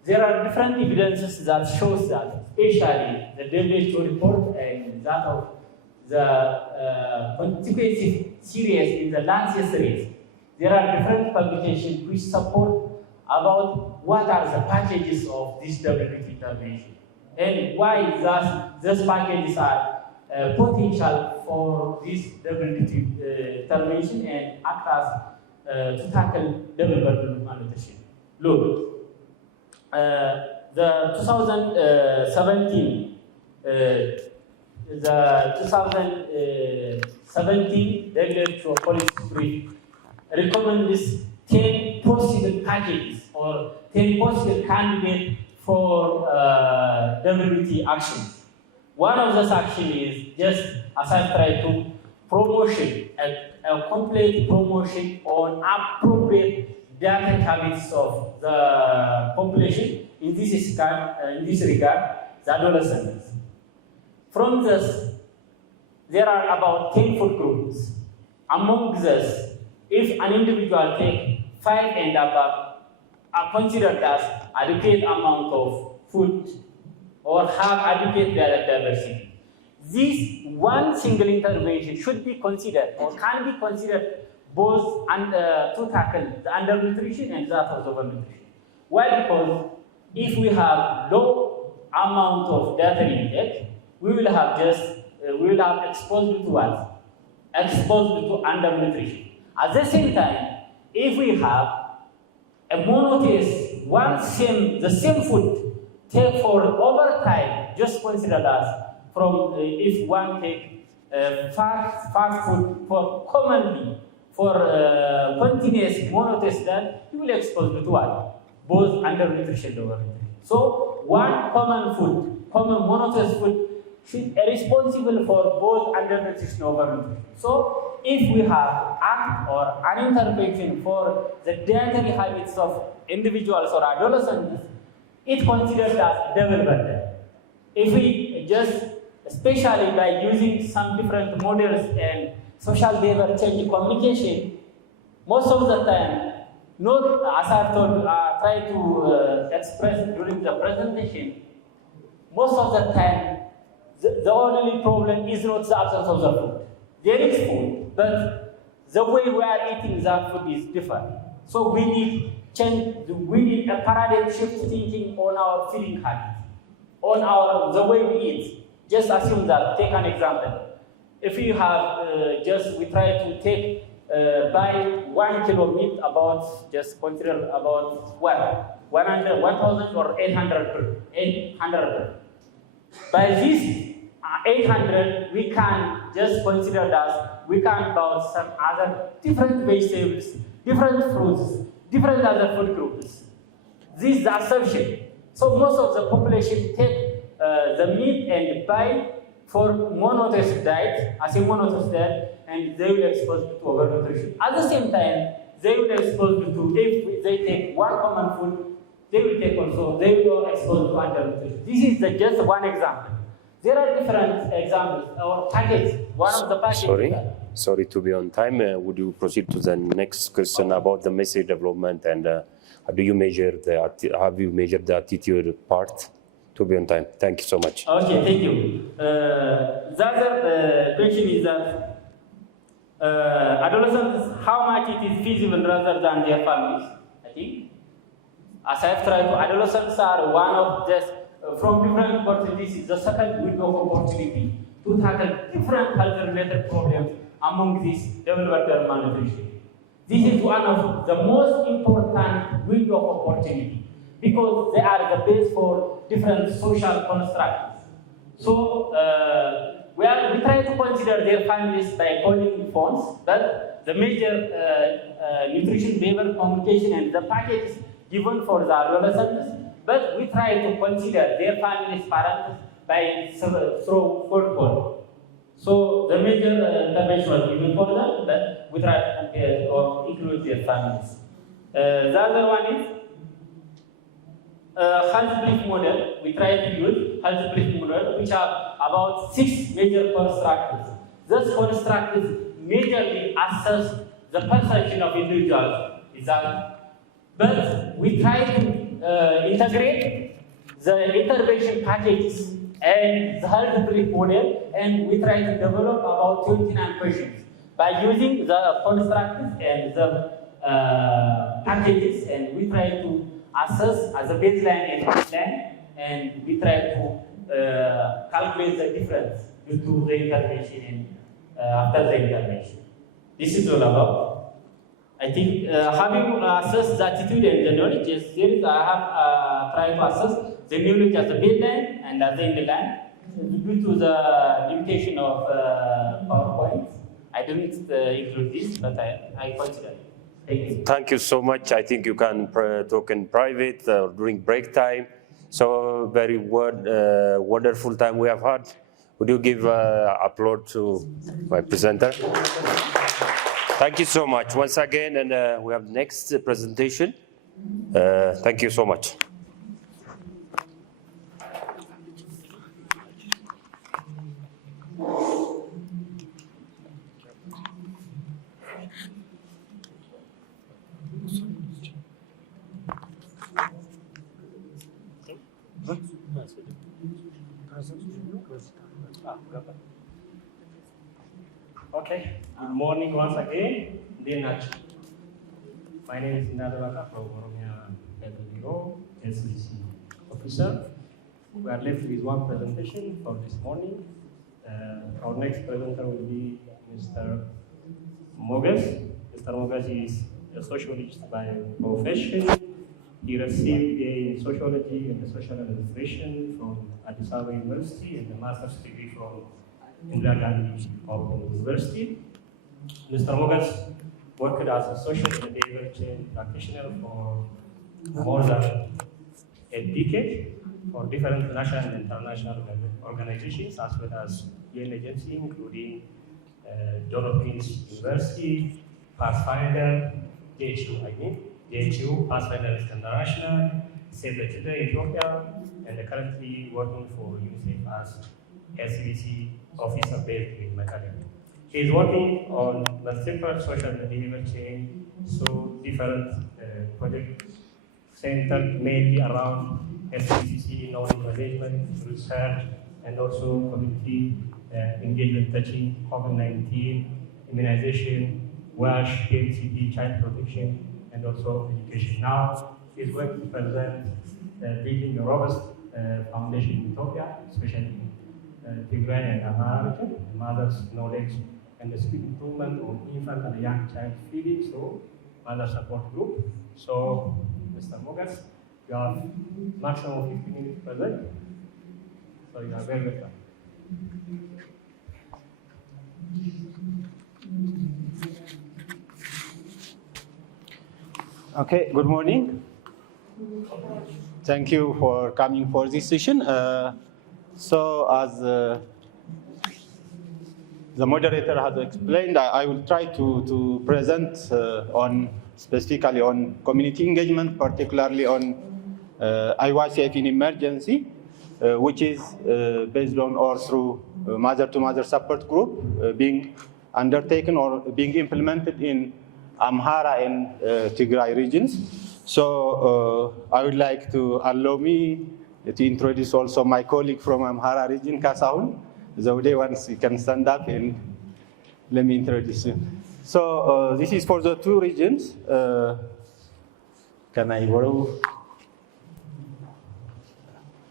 There are different evidences that shows that, especially the WHO report and that of the consequences series in the Lancet series. There are different publications which support about what are the packages of this WT intervention and why those packages are potential for this WT intervention and act as to tackle double burden of malnutrition. Look, the 2017 WHO policy brief recommends 10 possible packages or 10 possible candidates for WT actions. One of those actions is just, as I tried to, promotion, a complete promotion on appropriate dietary habits of the population, in this regard, the adolescents. From this, there are about 10 food groups. Among this, if an individual take 5 and above, are considered as adequate amount of food or have adequate biodiversity. This one single intervention should be considered or can be considered both to tackle the undernutrition and that of the overnutrition. Why? Because if we have low amount of dietary intake, we will have exposed to what? Exposed to undernutrition. At the same time, if we have a monotheist, the same food, take for over time, just consider as from if one take fast food for commonly for continuous monotheist diet, you will expose to what? Both undernutrition and overnutrition. So one common food, common monotheist food, should be responsible for both undernutrition and overnutrition. So if we have act or an intervention for the dietary habits of individuals or adolescents, it considers as development. If we just, especially by using some different models and social behavior change communication, most of the time, not as I tried to express during the presentation, most of the time, the only problem is not the absence of the food. There is food, but the way we are eating that food is different. So we need a paradigm shift thinking on our feeding habits, on the way we eat. Just assume that, take an example. If you have, we try to take, buy 1 kilo meat about, just consider about what? 1,000 or 800. By this 800, we can just consider that we can buy some other different vegetables, different fruits, different other food groups. This is the assumption. So most of the population take the meat and buy for monotheist diet, as a monotheist diet, and they will expose to overnutrition. At the same time, they will expose to, if they take one common food, they will expose to undernutrition. This is just one example. There are different examples or packets. One of the packets. Sorry to be on time. Would you proceed to the next question about the message development and have you measured the attitude part? To be on time. Thank you so much. Okay, thank you. The other question is that adolescents, how much it is feasible rather than their families? I think, as I've tried to, adolescents are one of just from different opportunities, the second window of opportunity to tackle different health-related problems among these developmental malnutrition. This is one of the most important window of opportunity, because they are the base for different social constructs. So we try to consider their families by calling phones, but the major nutrition behavior communication and the packages given for the adolescents, but we try to consider their families' parents by through phone call. So the major intervention was given for them, but we try to compare or include their families. The other one is health brief model. We try to use health brief model, which are about 6 major constructs. Those constructs majorly assess the perception of individuals. But we try to integrate the intervention packages and the health brief model, and we try to develop about 29 questions by using the constructs and the packages, and we try to assess as a baseline and baseline, and we try to calculate the difference due to the intervention and after the intervention. This is all about. I think having assessed the attitude and the knowledge, yes, I have tried to assess the knowledge as a baseline and as the endline. Due to the limitation of PowerPoint, I didn't include this, but I consider it. Thank you. Thank you so much. I think you can talk in private during break time. So very wonderful time we have had. Would you give applause to my presenter? Thank you so much once again, and we have next presentation. Thank you so much. Okay, good morning once again. Dear Nacho. My name is Nadalaka from Oromia Federal Bureau, SBC officer. We are left with one presentation for this morning. Our next presenter will be Mr. Mogas. Mr. Mogas is a sociologist by profession. He received a sociology and social administration from Addis Ababa University and a master's degree from Indira Gandhi Open University. Mr. Mogas worked as a social and behavioral change practitioner for more than a decade for different national and international organizations as well as UN agencies, including John Hopkins University, Pathfinder, JHU, Pathfinder International, Save the Children Ethiopia, and currently working for UNICEF as SBC officer based in Mekelle. He is working on multiple social and behavioral change, so different projects centered mainly around SBC, knowledge management, research, and also community engagement touching COVID-19, immunization, WASH, PHCT, child protection, and also education. Now, he is going to present building a robust foundation in Ethiopia, especially Tigray and Amhara region, mother's knowledge and the skill improvement on infant and young child feeding, so mother support group. So, Mr. Mogas, you have maximum 15 minutes present, so you are very welcome. Okay, good morning. Thank you for coming for this session. So as the moderator has explained, I will try to present specifically on community engagement, particularly on IYCF in emergency, which is based on or through mother-to-mother support group being undertaken or being implemented in Amhara and Tigray regions. So I would like to allow me to introduce also my colleague from Amhara region, Kasahun. Zaude, once you can stand up and let me introduce you. So this is for the two regions. Can I borrow?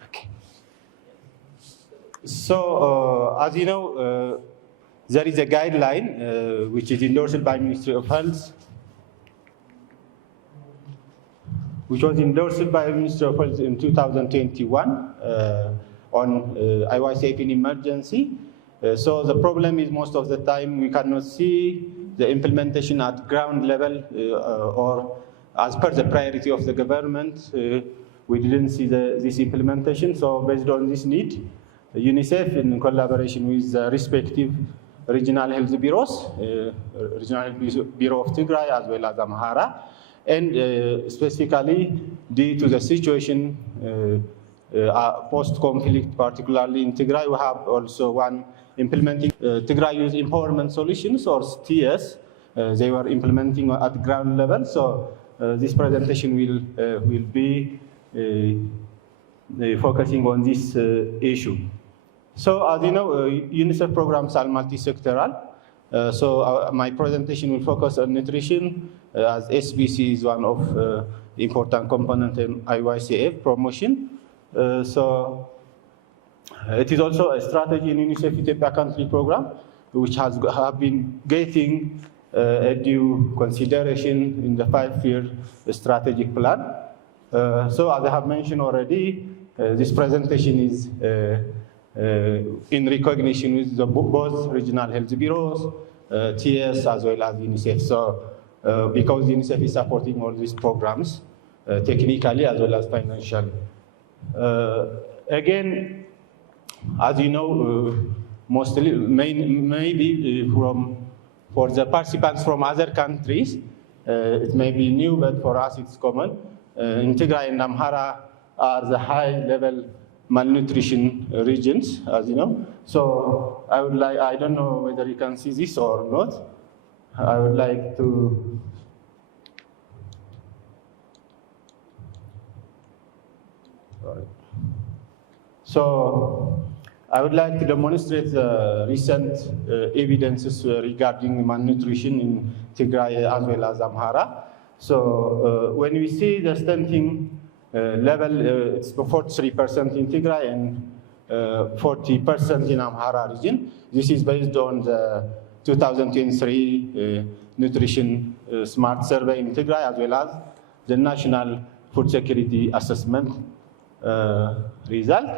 Okay. So as you know, there is a guideline which is endorsed by Ministry of Health, which was endorsed by Ministry of Health in 2021 on IYCF in emergency. So the problem is most of the time we cannot see the implementation at ground level or as per the priority of the government. We didn't see this implementation. So based on this need, UNICEF in collaboration with the respective regional health bureaus, Regional Health Bureau of Tigray as well as Amhara, and specifically due to the situation post-conflict, particularly in Tigray, we have also one implementing Tigray Youth Empowerment Solutions, or TS. They were implementing at ground level. So this presentation will be focusing on this issue. So as you know, UNICEF programs are multi-sectoral. So my presentation will focus on nutrition, as SBC is one of the important components in IYCF promotion. So it is also a strategy in UNICEF Ethiopia country program, which have been getting due consideration in the 5-year strategic plan. So as I have mentioned already, this presentation is in recognition with both regional health bureaus, TS as well as UNICEF. So because UNICEF is supporting all these programs technically as well as financially. Again, as you know, mostly maybe for the participants from other countries, it may be new, but for us it's common. In Tigray and Amhara are the high-level malnutrition regions, as you know. So I don't know whether you can see this or not. I would like to So I would like to demonstrate the recent evidences regarding malnutrition in Tigray as well as Amhara. So when we see the stunting level, it's 43% in Tigray and 40% in Amhara region. This is based on the 2023 Nutrition Smart Survey in Tigray, as well as the National Food Security Assessment result.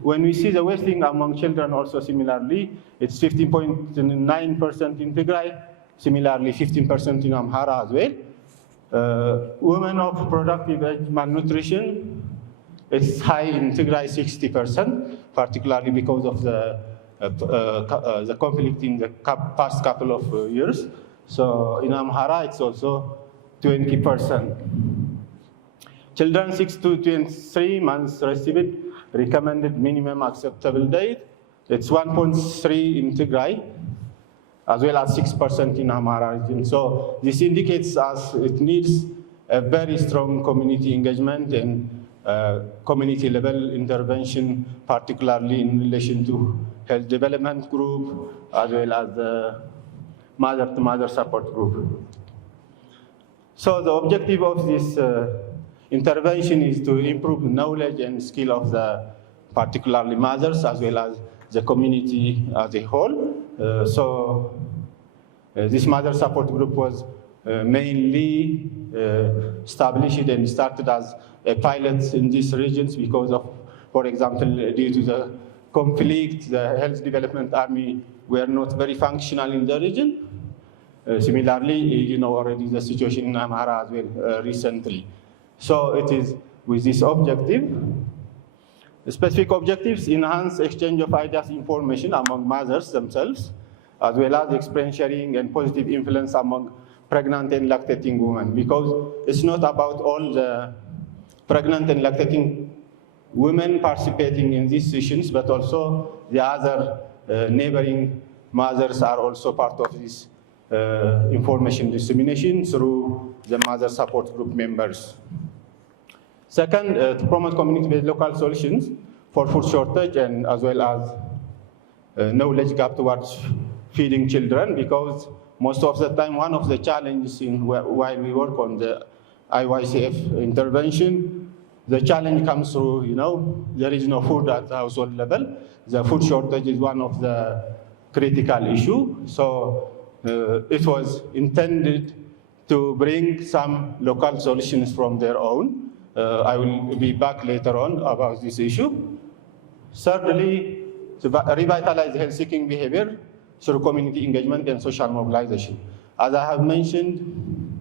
When we see the wasting among children also similarly, it's 15.9% in Tigray, similarly 15% in Amhara as well. Women of productive age malnutrition, it's high in Tigray, 60%, particularly because of the conflict in the past couple of years. So in Amhara, it's also 20%. Children 6 to 23 months received recommended minimum acceptable diet. It's 1.3 in Tigray, as well as 6% in Amhara region. So this indicates us it needs a very strong community engagement and community level intervention, particularly in relation to health development group, as well as the mother-to-mother support group. So the objective of this intervention is to improve knowledge and skill of the particularly mothers as well as the community as a whole. This mother support group was mainly established and started as a pilot in these regions because of, for example, due to the conflict, the Health Development Army were not very functional in the region. Similarly, you know already the situation in Amhara as well recently. So it is with this objective. The specific objectives enhance exchange of ideas, information among mothers themselves, as well as experience sharing and positive influence among pregnant and lactating women, because it's not about all the pregnant and lactating women participating in these sessions, but also the other neighboring mothers are also part of this information dissemination through the mother support group members. Second, to promote community-based local solutions for food shortage and as well as knowledge gap towards feeding children, because most of the time one of the challenges while we work on the IYCF intervention, the challenge comes through, there is no food at the household level. The food shortage is one of the critical issue. So it was intended to bring some local solutions from their own. I will be back later on about this issue. Thirdly, to revitalize health-seeking behavior through community engagement and social mobilization. As I have mentioned,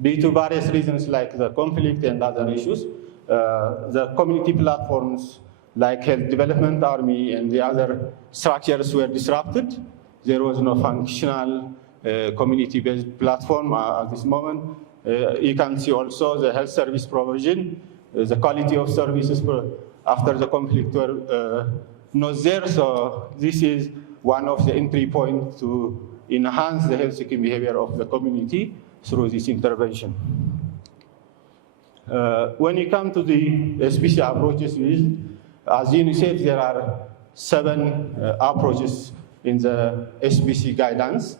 due to various reasons like the conflict and other issues, the community platforms like Health Development Army and the other structures were disrupted. There was no functional community-based platform at this moment. You can see also the health service provision, the quality of services after the conflict were not there. So this is one of the entry points to enhance the health-seeking behavior of the community through this intervention. When you come to the SBC approaches, as UNICEF, there are 7 approaches in the SBC guidance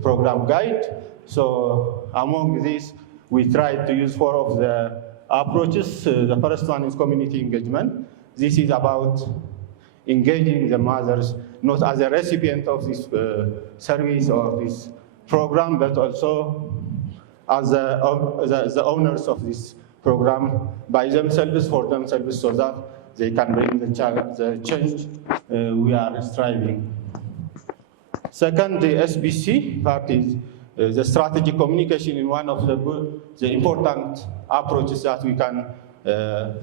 program guide. So among these, we tried to use 4 of the approaches. The first one is community engagement. This is about engaging the mothers, not as a recipient of this service or this program, but also as the owners of this program by themselves, for themselves, so that they can bring the change we are striving. Second, the SBC part is the strategic communication in one of the important approaches that we can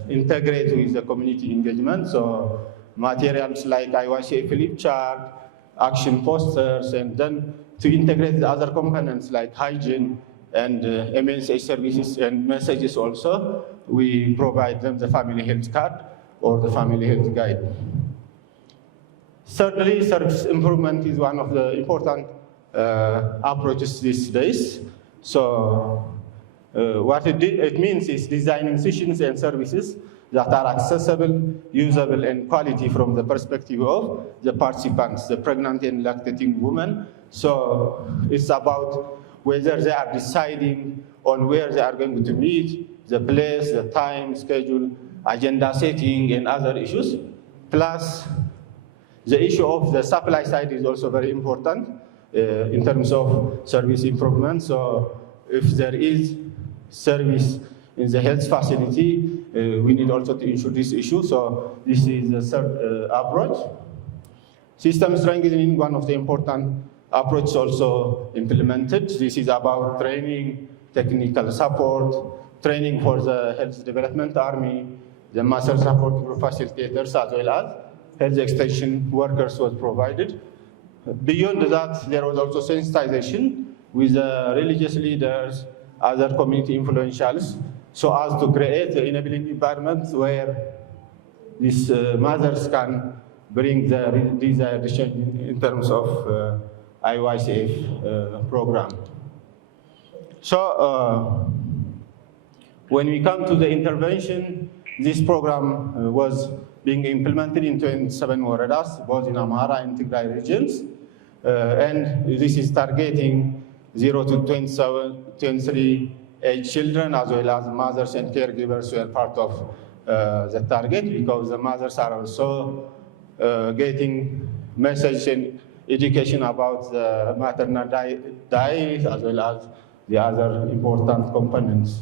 integrate with the community engagement. So materials like IYCF flip chart, action posters, and then to integrate the other components like hygiene and MSA services and messages also, we provide them the family health card or the family health guide. Thirdly, service improvement is one of the important approaches these days. So what it means is designing sessions and services that are accessible, usable, and quality from the perspective of the participants, the pregnant and lactating women. So it's about whether they are deciding on where they are going to meet, the place, the time, schedule, agenda setting, and other issues. Plus, the issue of the supply side is also very important in terms of service improvement. So if there is service in the health facility, we need also to ensure this issue. So this is the third approach. System strengthening, one of the important approaches also implemented. This is about training, technical support, training for the Health Development Army, the master support group facilitators, as well as health extension workers was provided. Beyond that, there was also sensitization with religious leaders, other community influentials, so as to create the enabling environment where these mothers can bring the desired change in terms of IYCF program. So when we come to the intervention, this program was being implemented in 27 waredas, both in Amhara and Tigray regions. And this is targeting 0 to 23 age children, as well as mothers and caregivers who are part of the target, because the mothers are also getting message and education about the maternal diet, as well as the other important components.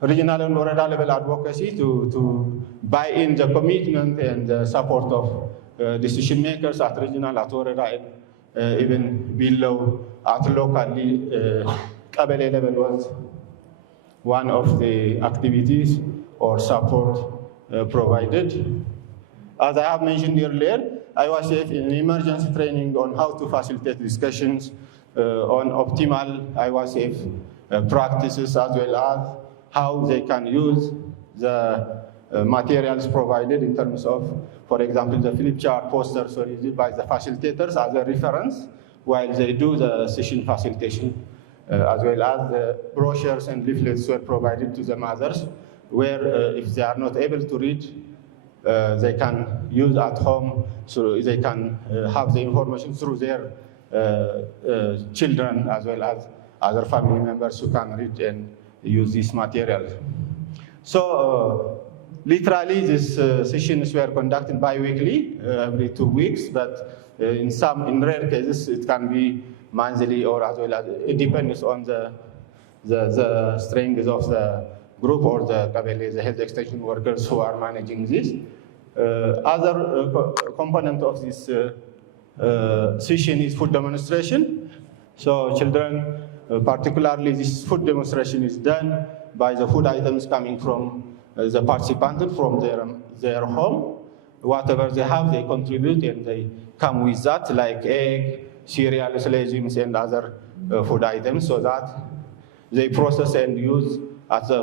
Regional and Woreda level advocacy to buy in the commitment and the support of decision makers at regional, at Woreda, and even below at locally, Kabele level was one of the activities or support provided. As I have mentioned earlier, I was in emergency training on how to facilitate discussions on optimal IWASF practices, as well as how they can use the materials provided in terms of, for example, the flip chart posters were used by the facilitators as a reference while they do the session facilitation, as well as the brochures and leaflets were provided to the mothers, where if they are not able to read, they can use at home, so they can have the information through their children, as well as other family members who can read and use these materials. So literally these sessions were conducted bi-weekly, every 2 weeks, but in rare cases it can be monthly, or as well as it depends on the strength of the group or the health extension workers who are managing this. Other component of this session is food demonstration. So children, particularly this food demonstration is done by the food items coming from the participants from their home. Whatever they have, they contribute and they come with that, like egg, cereals, legumes, and other food items, so that they process and use at the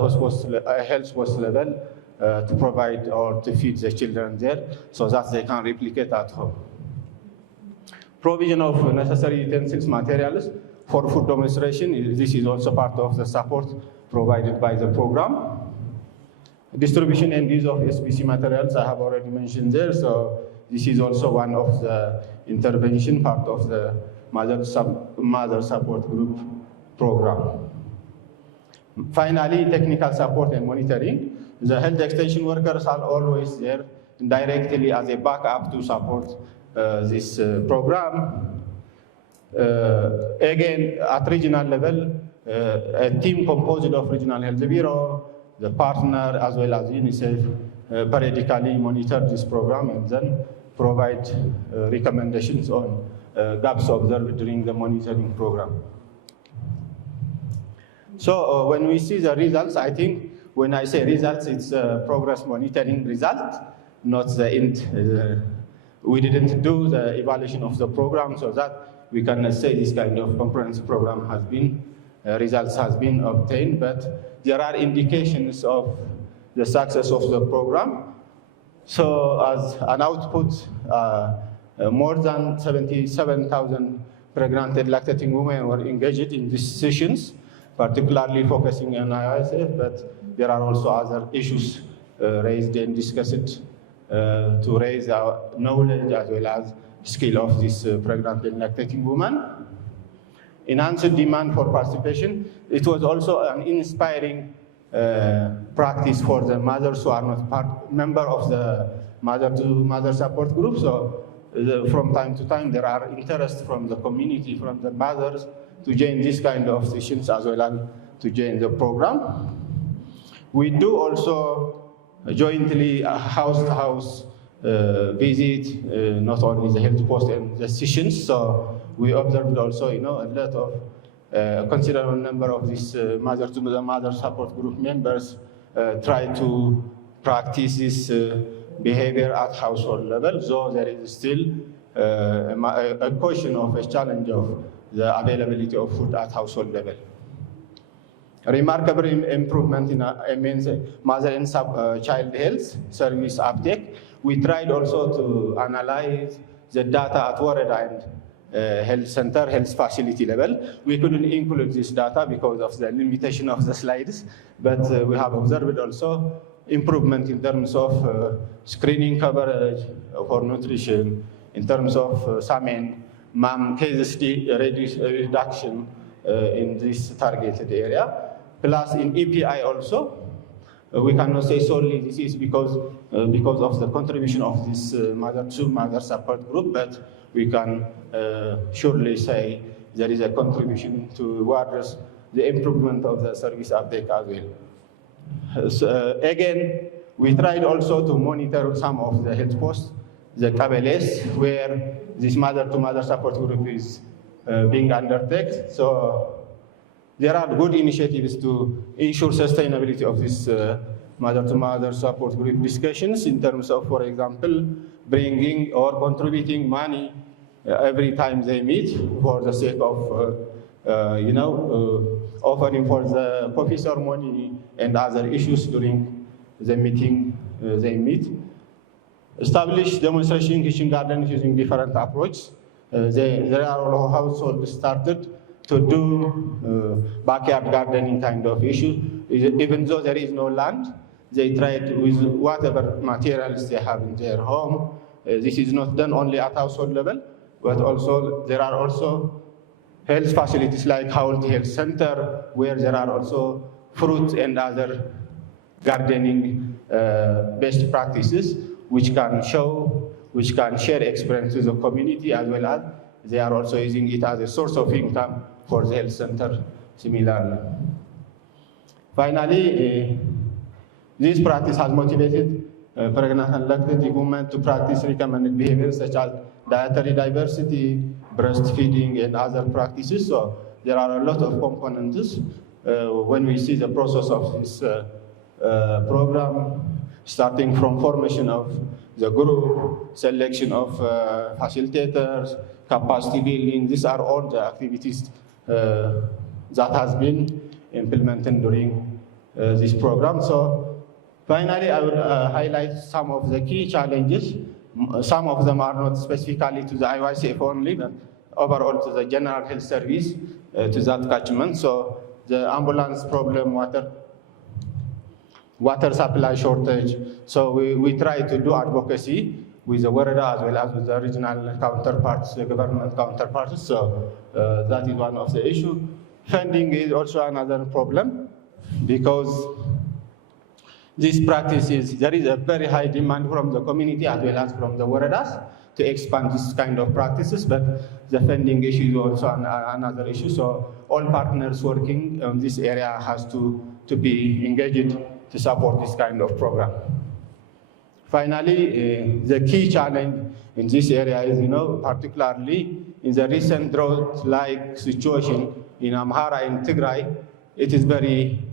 health post level to provide or to feed the children there, so that they can replicate at home. Provision of necessary utensils, materials for food demonstration, this is also part of the support provided by the program. Distribution and use of SBC materials, I have already mentioned there, so this is also one of the intervention part of the mother support group program. Finally, technical support and monitoring. The health extension workers are always there directly as a backup to support this program. Again, at regional level, a team composed of regional health bureau, the partner, as well as UNICEF, periodically monitor this program and then provide recommendations on gaps observed during the monitoring program. So when we see the results, I think when I say results, it's progress monitoring result, not the end. We didn't do the evaluation of the program so that we can say this kind of comprehensive program has been, results has been obtained, but there are indications of the success of the program. So as an output, more than 77,000 pregnant and lactating women were engaged in these sessions, particularly focusing on ISF, but there are also other issues raised and discussed to raise our knowledge as well as skill of this pregnant and lactating woman. Enhanced demand for participation. It was also an inspiring practice for the mothers who are not member of the mother-to-mother support group. So from time to time, there are interests from the community, from the mothers, to join this kind of sessions as well as to join the program. We do also jointly house-to-house visit, not only the health post and the sessions. So we observed also, a lot of considerable number of these mother-to-mother support group members try to practice this behavior at household level. So there is still a question of a challenge of the availability of food at household level. A remarkable improvement in mother and child health service uptake. We tried also to analyze the data at Wareda and health center, health facility level. We couldn't include this data because of the limitation of the slides, but we have observed also improvement in terms of screening coverage for nutrition, in terms of SAMEN, MAM cases reduction in this targeted area. Plus in EPI also, we cannot say solely this is because of the contribution of this mother-to-mother support group, but we can surely say there is a contribution towards the improvement of the service uptake as well. So, again, we tried also to monitor some of the health posts, the Kabeles, where this mother-to-mother support group is being undertaken. So there are good initiatives to ensure sustainability of this mother-to-mother support group discussions in terms of, for example, bringing or contributing money every time they meet for the sake of, offering for the coffee ceremony and other issues during the meeting they meet. Establish demonstration kitchen gardens using different approaches. There are households started to do backyard gardening kind of issue. Even though there is no land, they try to, with whatever materials they have in their home. This is not done only at household level, but also there are also health facilities like Howard Health Center, where there are also fruit and other gardening best practices, which can share experience with the community, as well as they are also using it as a source of income for the health center similarly. Finally, this practice has motivated pregnant and lactating women to practice recommended behaviors such as dietary diversity, breastfeeding, and other practices. So there are a lot of components when we see the process of this program, starting from formation of the group, selection of facilitators, capacity building. These are all the activities that has been implemented during this program. So finally, I will highlight some of the key challenges. Some of them are not specifically to the IYCF only, but overall to the general health service, to that catchment. So the ambulance problem, water supply shortage. So we try to do advocacy with the Wareda as well as with the regional counterparts, the government counterparts. So that is one of the issues. Funding is also another problem, because these practices, there is a very high demand from the community as well as from the Waredas to expand this kind of practices, but the funding issue is also another issue. So all partners working on this area has to be engaged to support this kind of program. Finally, the key challenge in this area is, particularly in the recent drought-like situation in Amhara and Tigray, it is very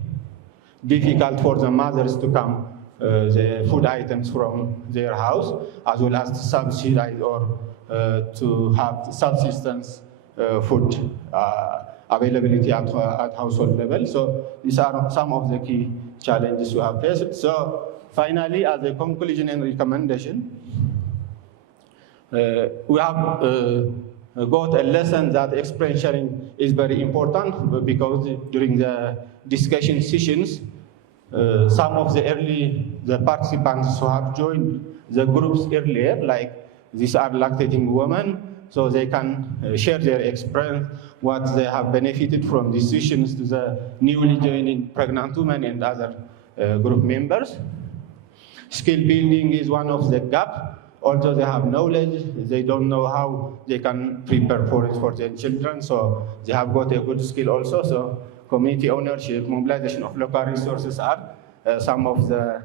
difficult for the mothers to come the food items from their house, as well as to subsidize or to have subsistence food availability at household level. So these are some of the key challenges we have faced. So finally, as a conclusion and recommendation, we have got a lesson that experience sharing is very important, because during the discussion sessions, some of the participants who have joined the groups earlier, like these are lactating women, so they can share their experience, what they have benefited from decisions to the newly joining pregnant women and other group members. Skill building is one of the gaps. Although they have knowledge, they don't know how they can prepare for it for their children, so they have got a good skill also. So community ownership, mobilization of local resources are some of the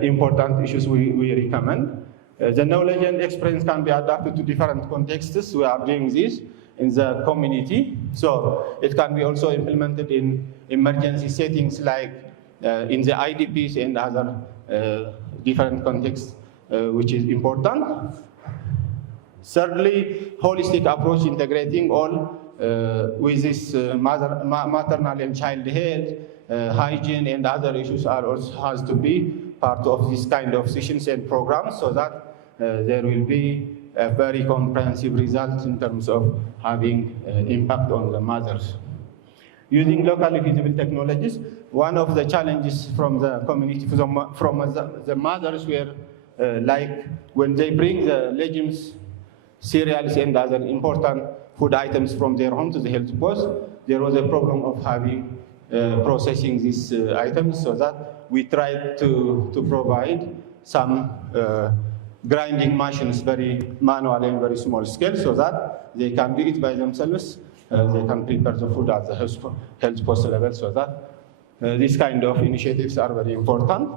important issues we recommend. The knowledge and experience can be adapted to different contexts. We are doing this in the community, so it can be also implemented in emergency settings like in the IDPs and other different contexts, which is important. Thirdly, holistic approach integrating all with this maternal and child health, hygiene and other issues are also has to be part of this kind of sessions and programs, so that there will be a very comprehensive result in terms of having impact on the mothers. Using locally feasible technologies, one of the challenges from the community, from the mothers were like when they bring the legumes, cereals and other important food items from their home to the health post, there was a problem of having processing these items, so that we tried to provide some grinding machines, very manual and very small scale, so that they can do it by themselves. They can prepare the food at the health post level, so that these kind of initiatives are very important.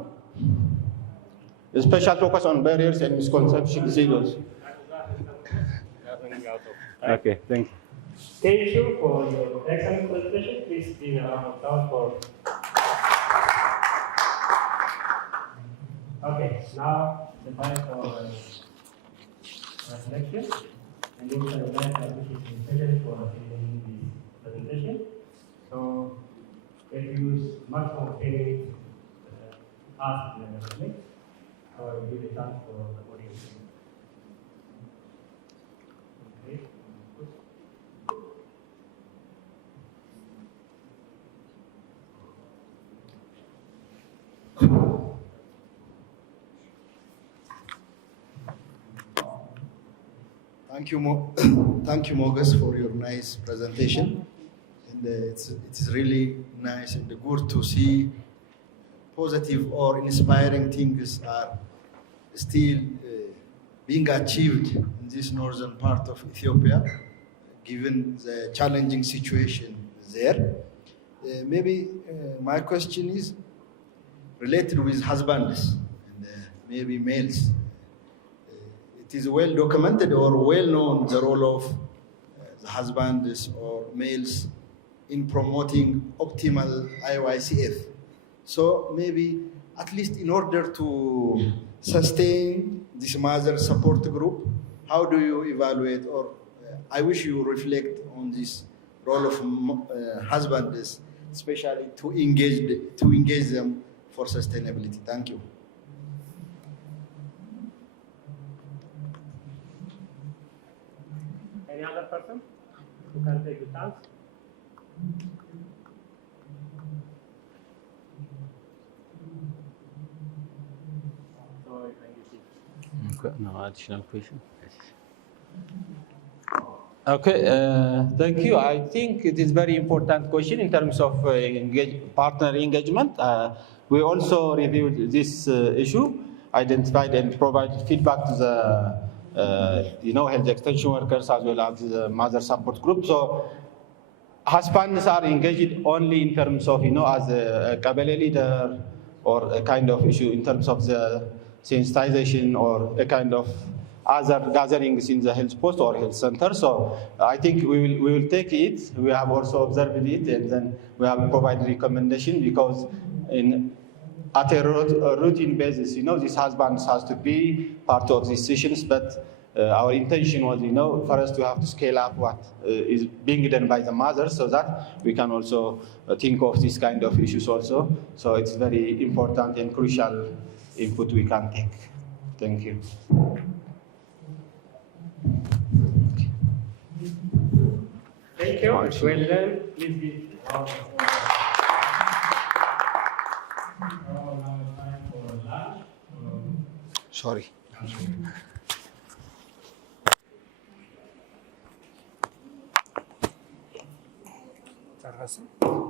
A special focus on barriers and misconception silos. Okay, thank you. Thank you for your excellent presentation. Please give a round of applause for. Okay, now the time for reflection. And you can thank especially for attending this presentation. So, if you use maximum 10 minutes, ask the next, or give a chance for the audience. Okay. Thank you, Mogus, for your nice presentation. And it's really nice and good to see positive or inspiring things are still being achieved in this northern part of Ethiopia, given the challenging situation there. Maybe my question is related with husbands and maybe males. It is well documented or well known the role of the husbands or males in promoting optimal IYCF. So maybe at least in order to sustain this mother support group, how do you evaluate, or I wish you reflect on this role of husbands, especially to engage them for sustainability. Thank you. Any other person who can take the chance? No additional question. Okay, thank you. I think it is very important question in terms of partner engagement. We also reviewed this issue, identified and provided feedback to the health extension workers as well as the mother support group. So husbands are engaged only in terms of as a Kabele leader or a kind of issue in terms of the sensitization or a kind of other gatherings in the health post or health center. So I think we will take it. We have also observed it, and then we have provided recommendation, because at a routine basis, this husbands has to be part of these sessions. But our intention was, for us to have to scale up what is being done by the mothers, so that we can also think of this kind of issues also. So it's very important and crucial input we can take. Thank you. Thank you. Well done. Please be. Sorry. Terima kasih.